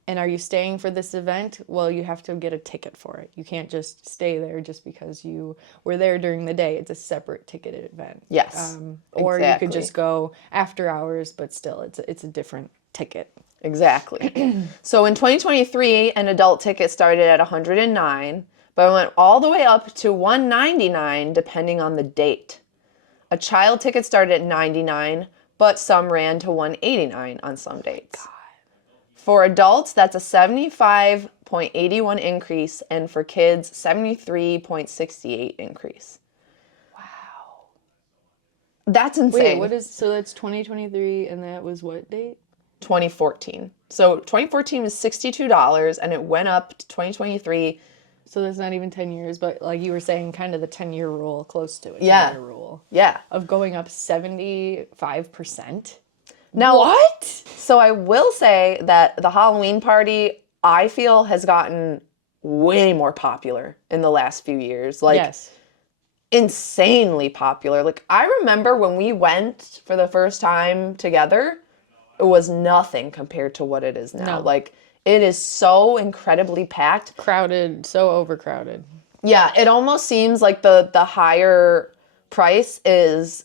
and are you staying for this event? Well, you have to get a ticket for it. You can't just stay there just because you were there during the day. It's a separate ticketed event. Yes, Or you exactly. could just go after hours, but still, it's a different ticket. Exactly. So in 2023, an adult ticket started at $109, but went all the way up to $199 depending on the date. A child ticket started at $99, but some ran to $189 on some dates. For adults, that's a 75.81 increase, and for kids, 73.68 increase. Wow. That's insane. Wait, so that's 2023, and that was what date? 2014. So 2014 was $62 and it went up to 2023 So that's not even 10 years, but like you were saying, kind of the 10-year rule, close to a Yeah. 10-year rule Yeah. of going up 75%. Now, What? so I will say that the Halloween party, I feel, has gotten way more popular in the last few years. Like, Yes. insanely popular. Like, I remember when we went for the first time together, it was nothing compared to what it is now. No. Like, it is so incredibly packed. Crowded, so overcrowded. Yeah, it almost seems like the higher price is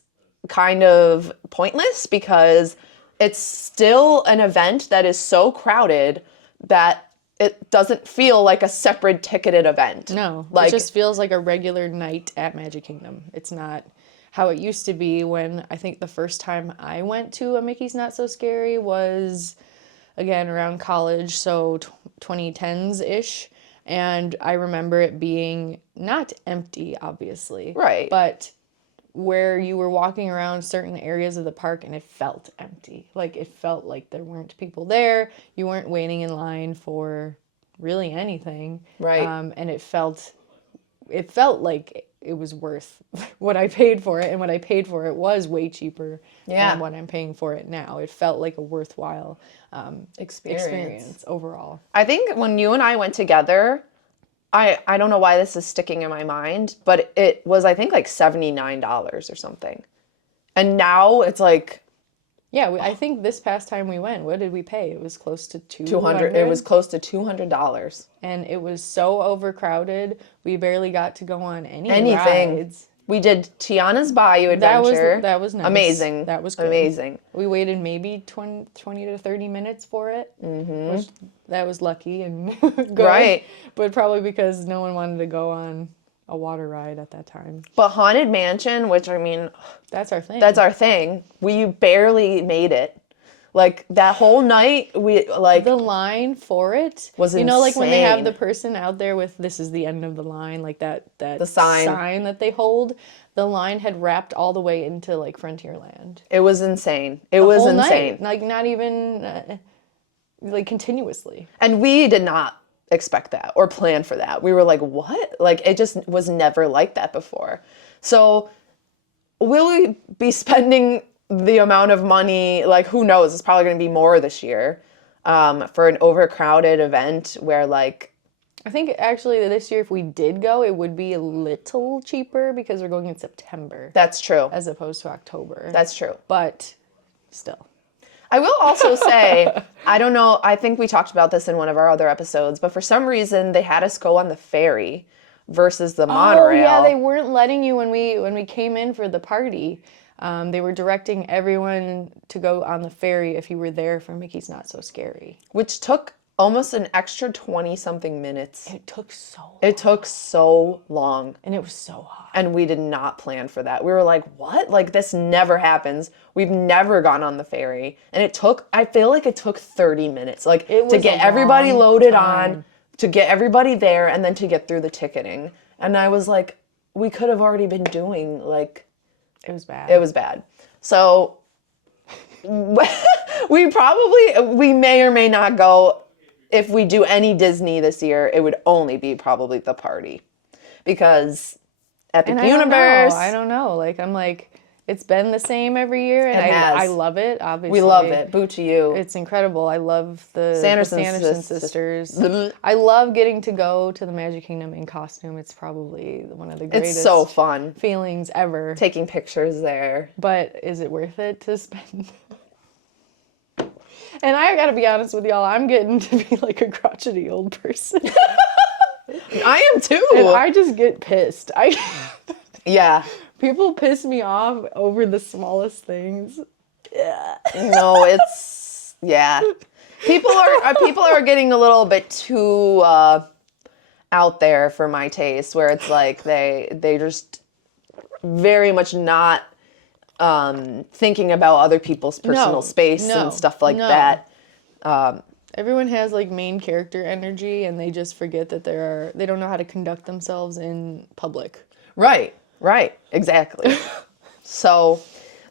kind of pointless because it's still an event that is so crowded that it doesn't feel like a separate ticketed event. No, Like, it just feels like a regular night at Magic Kingdom. It's not how it used to be when I think the first time I went to a Mickey's Not So Scary was, again, around college, so 2010s-ish. And I remember it being not empty, obviously. Right. But where you were walking around certain areas of the park and it felt empty. Like it felt like there weren't people there. You weren't waiting in line for really anything. Right. And it felt like it was worth what I paid for it, and what I paid for it was way cheaper Yeah. than what I'm paying for it now. It felt like a worthwhile experience overall. I think when you and I went together, I don't know why this is sticking in my mind, but it was, I think, like $79 or something. And now it's like Yeah, I think this past time we went, what did we pay? It was close to 200. It was close to $200. And it was so overcrowded, we barely got to go on any Anything. rides. We did Tiana's Bayou Adventure. That was nice. Amazing. That was good. Amazing. We waited maybe 20 to 30 minutes for it. Mm-hmm. Which, that was lucky and good. Right. But probably because no one wanted to go on a water ride at that time. But Haunted Mansion, which, I mean, That's our thing. that's our thing. We barely made it. Like, that whole night, we, like, The line for it was you know, like when they have insane. the person out there with "this is the end of the line," like that The sign. that they hold. The line had wrapped all the way into like Frontierland. it was insane. It was Whole insane. night, like not even like continuously. And we did not expect that or plan for that. We were like, what? Like, it just was never like that before. So, will we be spending the amount of money? Like, who knows? It's probably going to be more this year for an overcrowded event where, like, I think actually this year, if we did go, it would be a little cheaper because we're going in September that's true. as opposed to October. That's true. But still. I will also say, I don't know, I think we talked about this in one of our other episodes, but for some reason they had us go on the ferry versus the monorail. Oh yeah, they weren't letting you when we came in for the party. They were directing everyone to go on the ferry if you were there for Mickey's Not So Scary. Which took almost an extra 20-something minutes. It took so long. It took so long. And it was so hot. And we did not plan for that. We were like, what? Like, this never happens. We've never gone on the ferry. And I feel like it took 30 minutes. Like, It to was get a everybody long loaded time. on, to get everybody there, and then to get through the ticketing. And I was like, we could have already been doing, like, It was bad. it was bad. So, we may or may not go. If we do any Disney this year, it would only be probably the party. Because Epic and Universe. I don't know. Like, I'm like, it's been the same every year, and It has. I love it, obviously. We love it. Boo to you. It's incredible. I love the Sanderson sisters. Bleh. I love getting to go to the Magic Kingdom in costume. It's probably one of the greatest It's so fun. feelings ever. Taking pictures there. But is it worth it to spend? And I gotta be honest with y'all, I'm getting to be like a crotchety old person. I am too. And I just get pissed. Yeah. People piss me off over the smallest things. No, it's yeah. People are getting a little bit too out there for my taste, where it's like they just very much not thinking about other people's personal space and stuff like that. Everyone has like main character energy, and they just forget that they don't know how to conduct themselves in public. Right, exactly. So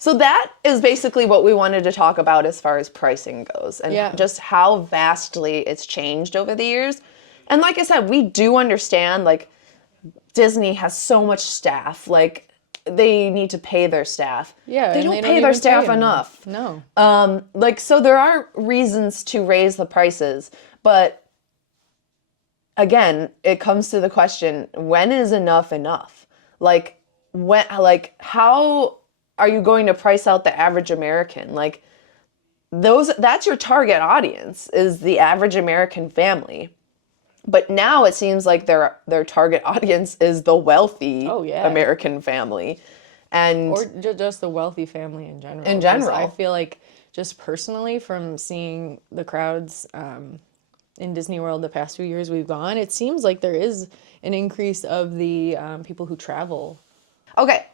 that is basically what we wanted to talk about as far as pricing goes, and Yeah. just how vastly it's changed over the years. And like I said, we do understand, like, Disney has so much staff. Like, they need to pay their staff. Yeah, They and don't they pay don't their even staff pay 'em. enough. No. Like, so there are reasons to raise the prices, but again, it comes to the question, when is enough enough? Like, how are you going to price out the average American? Like, that's your target audience, is the average American family. But now it seems like their target audience is the wealthy Oh, yeah. American family. And Or just the wealthy family in general. In 'Cause general. I feel like just personally from seeing the crowds in Disney World the past few years we've gone, it seems like there is an increase of the people who travel. okay.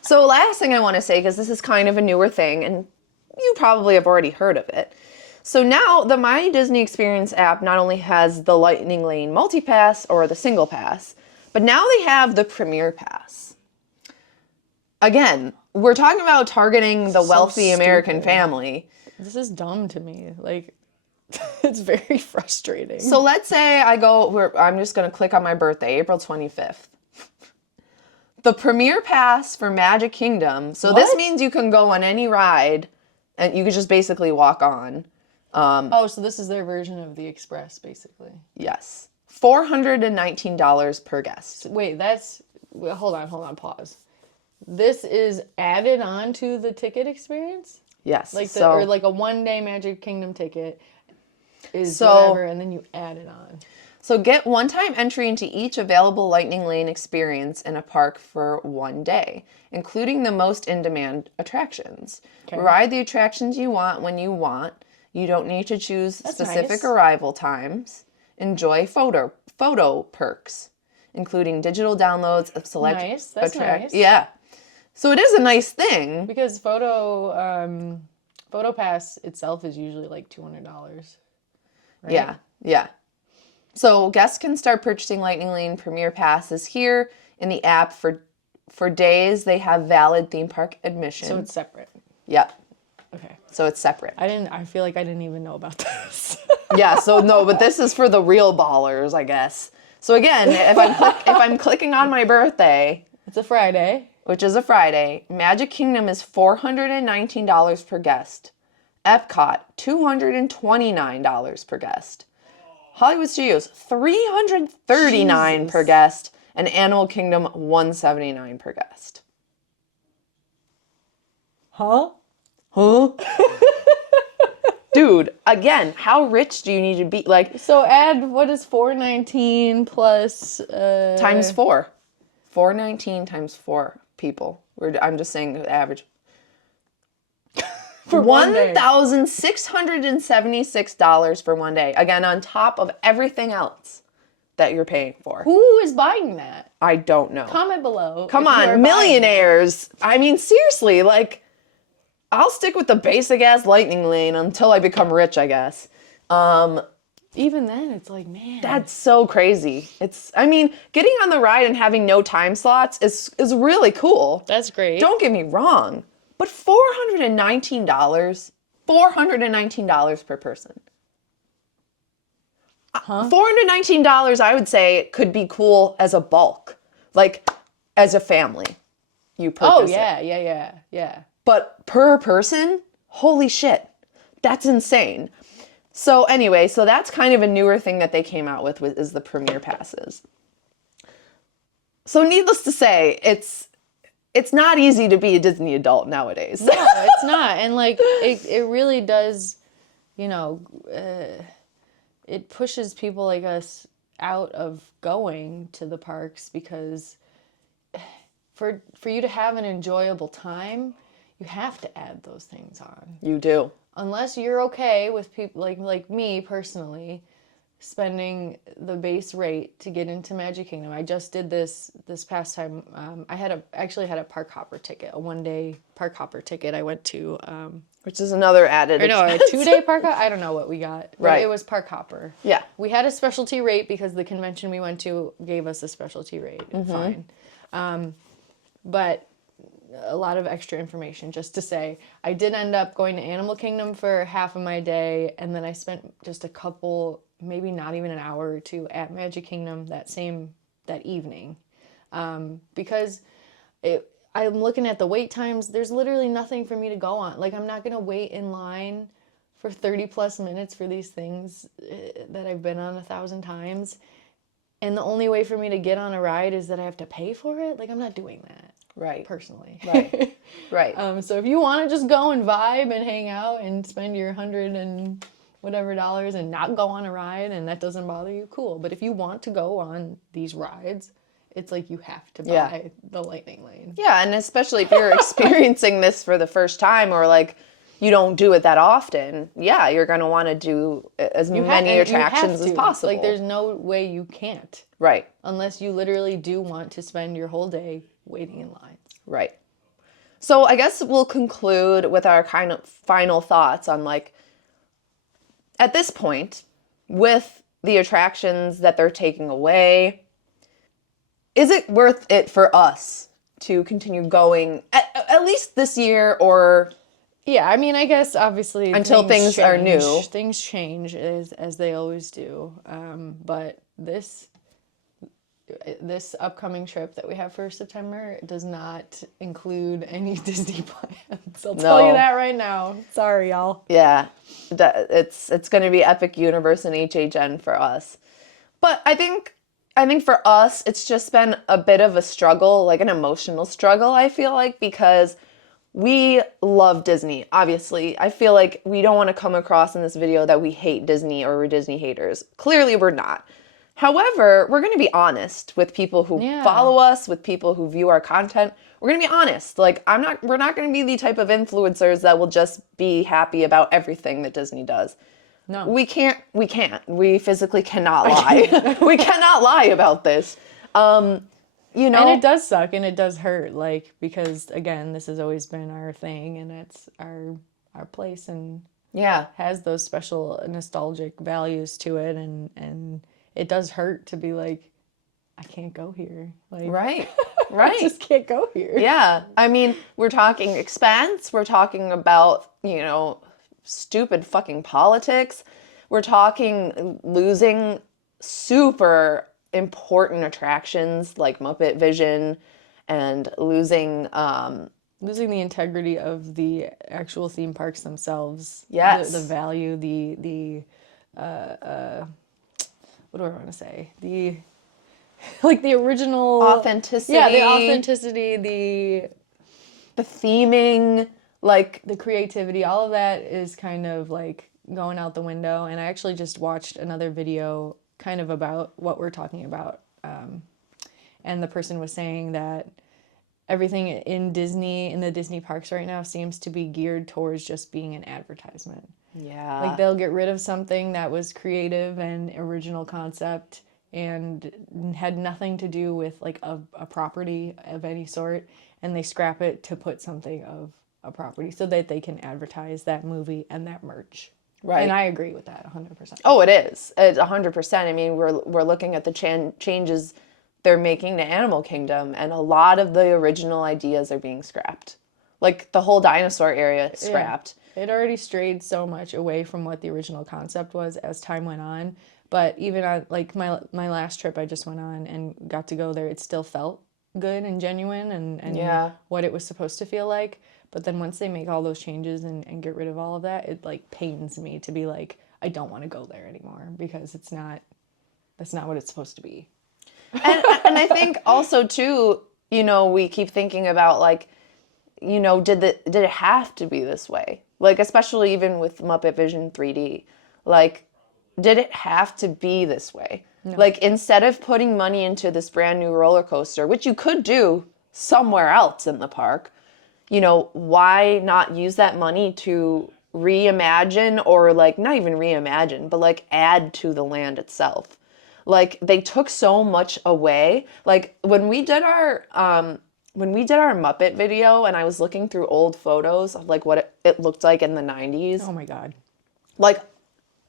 So last thing I want to say, because this is kind of a newer thing, and you probably have already heard of it. So now the My Disney Experience app not only has the Lightning Lane Multipass or the Single Pass, but now they have the Premier Pass. Again, we're talking about targeting the So wealthy American stupid. family. This is dumb to me. Like, it's very frustrating. So let's say I'm just going to click on my birthday, April 25th. The Premier Pass for Magic Kingdom. So this What? means you can go on any ride and you could just basically walk on. Oh, so this is their version of the Express, basically. Yes. $419 per guest. Wait, hold on, pause. This is added on to the ticket experience? Yes. Or like a 1-day Magic Kingdom ticket is So- whatever, and then you add it on. So get one-time entry into each available Lightning Lane experience in a park for 1 day, including the most in-demand attractions. Okay. Ride the attractions you want when you want. You don't need to choose specific nice. arrival times. Enjoy photo perks, including digital downloads of select Nice, that's nice. Yeah. So it is a nice thing. Because Photo Pass itself is usually like $200. Right? Yeah. Yeah. So guests can start purchasing Lightning Lane Premier Passes here in the app for days they have valid theme park admission. So it's separate. Yep. Okay. So it's separate. I feel like I didn't even know about this. Yeah, so no, but this is for the real ballers, I guess. So again, if I'm clicking on my birthday, It's a Friday. which is a Friday, Magic Kingdom is $419 per guest. Epcot, $229 per guest. Hollywood Studios, $339 per Jesus. guest. And Animal Kingdom, $179 per guest. Huh? Huh? Dude, again, how rich do you need to be? Like, So add, what is 419 plus... times 4. 419 times 4 people. I'm just saying the average. For 1 day. $1,676 for 1 day. Again, on top of everything else that you're paying for. Who is buying that? I don't know. Comment below. Come if you are on, buying millionaires. I mean, seriously, like, I'll stick with the basic ass Lightning Lane until I become rich, I guess. that. Even then, it's like, man. That's so crazy. I mean, getting on the ride and having no time slots is really cool. That's great. Don't get me wrong, but $419 per person. Huh? $419, I would say, could be cool as a bulk, like as a family. You purchase Oh, it. yeah. But per person, holy shit, that's insane. So anyway, so that's kind of a newer thing that they came out with is the Premier Passes. So needless to say, it's not easy to be a Disney adult nowadays. No, it's not. And like, it really does, it pushes people like us out of going to the parks because for you to have an enjoyable time, you have to add those things on. You do. Unless you're okay with people like me personally spending the base rate to get into Magic Kingdom. I just did this past time. I actually had a park hopper ticket, a 1-day park hopper ticket. I went to Which is another added or no, a expense. 2-day park hopper. I don't know what we got. But Right. it was park hopper. Yeah. We had a specialty rate because the convention we went to gave us a specialty rate. Mm-hmm. Fine. But a lot of extra information just to say I did end up going to Animal Kingdom for half of my day, and then I spent just a couple, maybe not even an hour or two at Magic Kingdom that evening, because I'm looking at the wait times. There's literally nothing for me to go on. Like, I'm not gonna wait in line for 30 plus minutes for these things that I've been on 1,000 times. And the only way for me to get on a ride is that I have to pay for it. Like, I'm not doing that. Right. Personally. Right. Right. So if you want to just go and vibe and hang out and spend your $100 and whatever and not go on a ride and that doesn't bother you, cool. But if you want to go on these rides, it's like you have to buy the Lightning Lane. Yeah, and especially if you're experiencing this for the first time, or like you don't do it that often, yeah, you're going to want to do as many attractions as possible. Like, there's no way you can't. Right. Unless you literally do want to spend your whole day waiting in lines. Right. So I guess we'll conclude with our kind of final thoughts on, like, at this point, with the attractions that they're taking away, is it worth it for us to continue going at least this year, or... Yeah, I mean, I guess obviously until things are new. Things change as they always do. But this upcoming trip that we have for September does not include any Disney plans. I'll tell you that right now. Sorry, y'all. Yeah, it's going to be Epic Universe and HHN for us. But I think for us, it's just been a bit of a struggle, like an emotional struggle, I feel like, because we love Disney, obviously. I feel like we don't want to come across in this video that we hate Disney or we're Disney haters. Clearly, we're not. However, we're going to be honest with people who follow us, with people who view our content. We're going to be honest. Like, we're not going to be the type of influencers that will just be happy about everything that Disney does. No. We can't. We physically cannot lie. We cannot lie about this. You know, and it does suck and it does hurt, like, because again, this has always been our thing and it's our place and has those special nostalgic values to it, and it does hurt to be like, I can't go here. Like, right. I just can't go here. Yeah. I mean, we're talking expense, we're talking about, you know, stupid fucking politics. We're talking losing super important attractions like Muppet Vision, and losing the integrity of the actual theme parks themselves. Yes. The value, the what do I want to say? The like the original authenticity. Yeah, the authenticity, the theming, like the creativity, all of that is kind of like going out the window. And I actually just watched another video kind of about what we're talking about. And the person was saying that everything in the Disney parks right now seems to be geared towards just being an advertisement. Yeah. Like, they'll get rid of something that was creative and original concept and had nothing to do with like a property of any sort, and they scrap it to put something of a property so that they can advertise that movie and that merch. Right. And I agree with that 100%. Oh, it is. It's 100%. I mean, we're looking at the changes they're making to Animal Kingdom, and a lot of the original ideas are being scrapped. Like, the whole dinosaur area is scrapped. Yeah. It already strayed so much away from what the original concept was as time went on. But even on, like, my last trip I just went on and got to go there, it still felt good and genuine and what it was supposed to feel like. But then once they make all those changes and get rid of all of that, it like pains me to be like, I don't want to go there anymore, because that's not what it's supposed to be. And I think also too, you know, we keep thinking about like, you know, did it have to be this way? Like, especially even with Muppet Vision 3D, like, did it have to be this way? No. Like, instead of putting money into this brand new roller coaster, which you could do somewhere else in the park, you know, why not use that money to reimagine, or like not even reimagine, but like add to the land itself? Like, they took so much away. Like, when we did our Muppet video and I was looking through old photos of like what it looked like in the 90s. Oh my God. Like,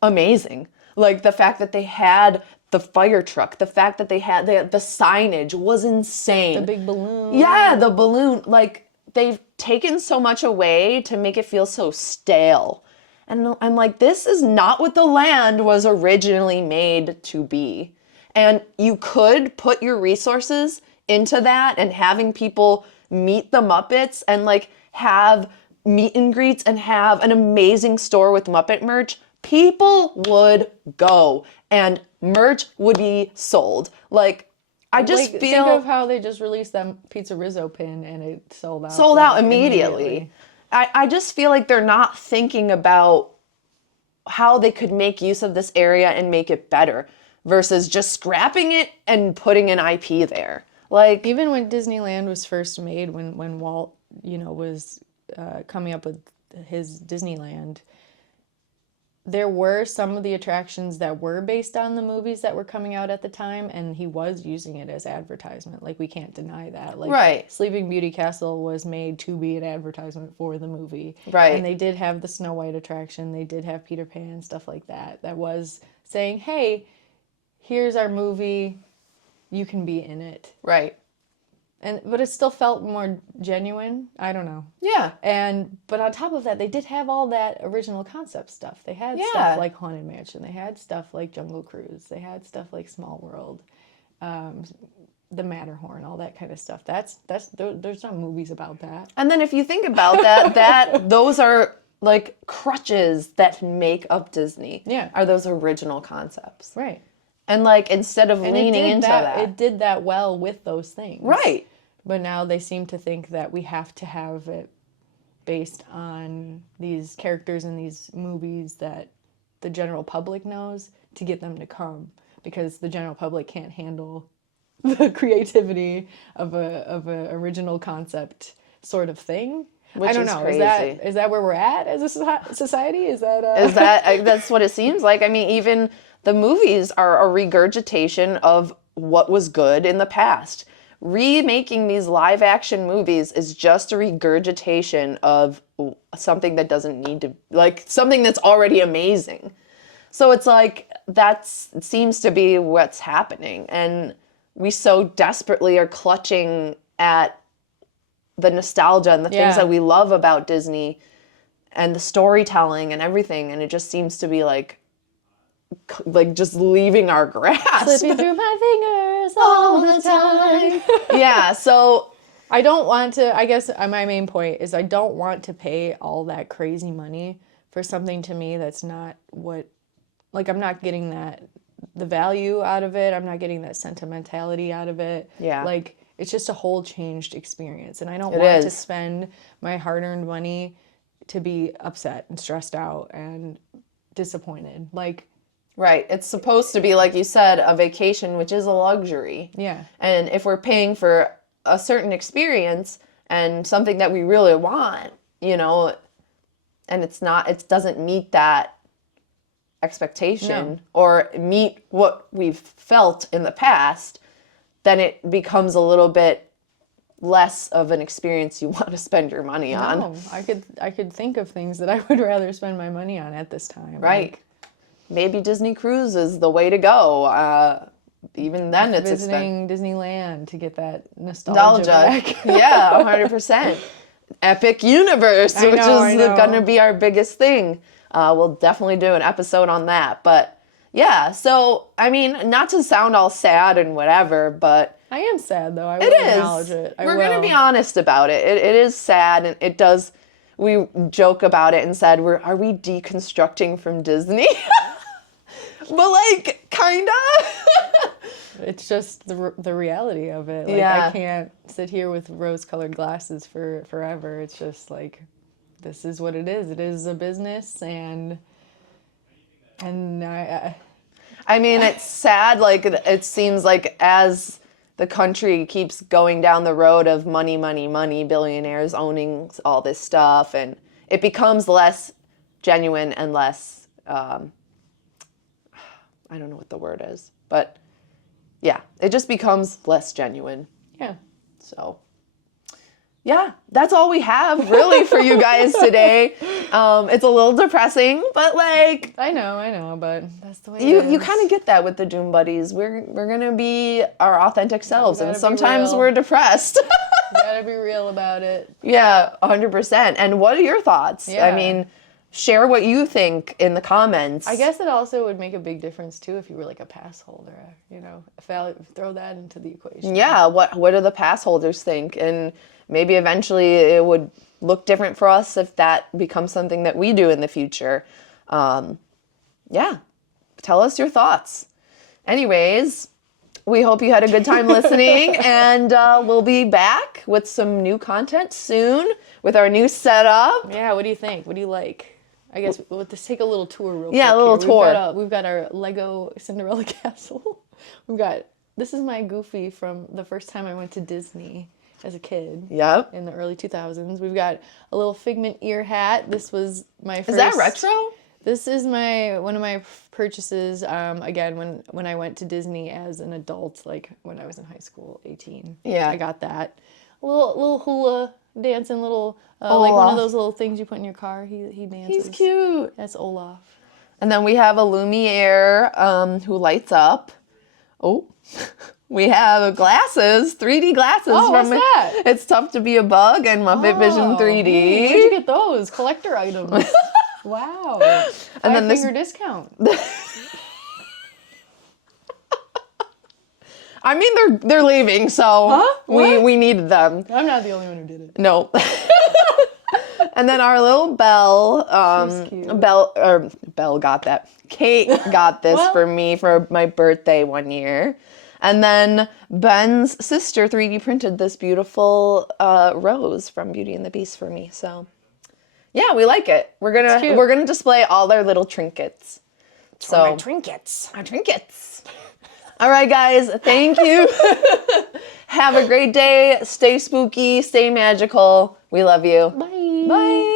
amazing. Like, the fact that they had the fire truck, the fact that they had the signage was insane. The big balloon. Yeah, the balloon. Like, they've taken so much away to make it feel so stale. And I'm like, this is not what the land was originally made to be. And you could put your resources into that and having people meet the Muppets and like have meet and greets and have an amazing store with Muppet merch. People would go and merch would be sold. Like, I just Like, feel... think of how they just released that Pizza Rizzo pin and it sold out. Sold out immediately. I just feel like they're not thinking about how they could make use of this area and make it better versus just scrapping it and putting an IP there. Like, even when Disneyland was first made, when Walt, was coming up with his Disneyland, there were some of the attractions that were based on the movies that were coming out at the time, and he was using it as advertisement. Like, we can't deny that. Like, right. Sleeping Beauty Castle was made to be an advertisement for the movie. Right. And they did have the Snow White attraction. They did have Peter Pan, stuff like that. That was saying, hey, here's our movie. You can be in it. Right. But it still felt more genuine. I don't know. Yeah. But on top of that, they did have all that original concept stuff. They had stuff like Haunted Mansion. They had stuff like Jungle Cruise. They had stuff like Small World, the Matterhorn, all that kind of stuff. There's not movies about that. And then if you think about that those are like crutches that make up Disney. Yeah. Are those original concepts. Right. And like, instead of leaning into that. It did that well with those things. Right. But now they seem to think that we have to have it based on these characters in these movies that the general public knows to get them to come, because the general public can't handle the creativity of a original concept sort of thing. Which I don't is know. crazy. Is that where we're at as a society? Is that that's what it seems like? I mean, even the movies are a regurgitation of what was good in the past. Remaking these live action movies is just a regurgitation of something that doesn't need to, like, something that's already amazing. So it's like, it seems to be what's happening. And we so desperately are clutching at the nostalgia and the things that we love about Disney and the storytelling and everything. And it just seems to be like just leaving our grasp. Slipping through my fingers all the time. Yeah, so I don't want to, I guess my main point is I don't want to pay all that crazy money for something to me that's not what, like, I'm not getting the value out of it. I'm not getting that sentimentality out of it. Yeah. Like, it's just a whole changed experience. And I don't want to spend my hard-earned money to be upset and stressed out and disappointed. Like, right. It's supposed to be, like you said, a vacation, which is a luxury. yeah. And if we're paying for a certain experience and something that we really want, and it doesn't meet that expectation or meet what we've felt in the past, then it becomes a little bit less of an experience you want to spend your money on. No, I could think of things that I would rather spend my money on at this time. Right. Like, maybe Disney Cruise is the way to go. Even then, it's visiting Disneyland to get that nostalgia back. Yeah, 100%. Epic Universe, which is going to be our biggest thing. We'll definitely do an episode on that. But yeah, so, I mean, not to sound all sad and whatever, but I am sad, though. I will acknowledge it. We're going to be honest about it. It is sad, and it does. We joke about it and said, are we deconstructing from Disney? But, like, kind of. It's just the reality of it. Like, Yeah. I can't sit here with rose-colored glasses for forever. It's just like, this is what it is. It is a business, and I mean, it's sad. Like, it seems like as the country keeps going down the road of money, money, money, billionaires owning all this stuff, and it becomes less genuine and less, I don't know what the word is, but yeah, it just becomes less genuine. yeah. So, yeah, that's all we have really for you guys today. It's a little depressing, but like, I know, but that's the way it is. you kind of get that with the Doom Buddies. We're gonna be our authentic selves, and gotta be sometimes real. we're depressed. You Gotta be real about it. Yeah, 100%. And what are your thoughts? Yeah. I mean, share what you think in the comments. I guess it also would make a big difference too if you were like a pass holder, you know, throw that into the equation. Yeah, what do the pass holders think? And maybe eventually it would look different for us if that becomes something that we do in the future. Yeah, tell us your thoughts. Anyways, we hope you had a good time listening, and we'll be back with some new content soon with our new setup. Yeah, what do you think? What do you like? I guess we'll just take a little tour real quick. Yeah, a little tour. We've got our Lego Cinderella castle. This is my Goofy from the first time I went to Disney as a kid. Yep. In the early 2000s. We've got a little Figment ear hat. This was my first. Is that retro? This is one of my purchases. Again, when I went to Disney as an adult, like when I was in high school, 18. Yeah. I got that. A little hula dancing, like one of those little things you put in your car. He dances. He's cute. That's Olaf. And then we have a Lumiere who lights up. Oh, we have glasses, 3D glasses. Oh, what's that? It's Tough to Be a Bug and Muppet Vision 3D. Where'd you get those? Collector items. Wow. And then Finger discount. I mean, they're leaving, so we needed them. I'm not the only one who did it. No. And then our little Belle, She's cute. Belle got that. Kate got this for me for my birthday one year. And then Ben's sister 3D printed this beautiful rose from Beauty and the Beast for me. So yeah, we like it. We're gonna display all their little trinkets. My trinkets. Our trinkets. All right, guys. Thank you. Have a great day. Stay spooky. Stay magical. We love you. Bye. Bye.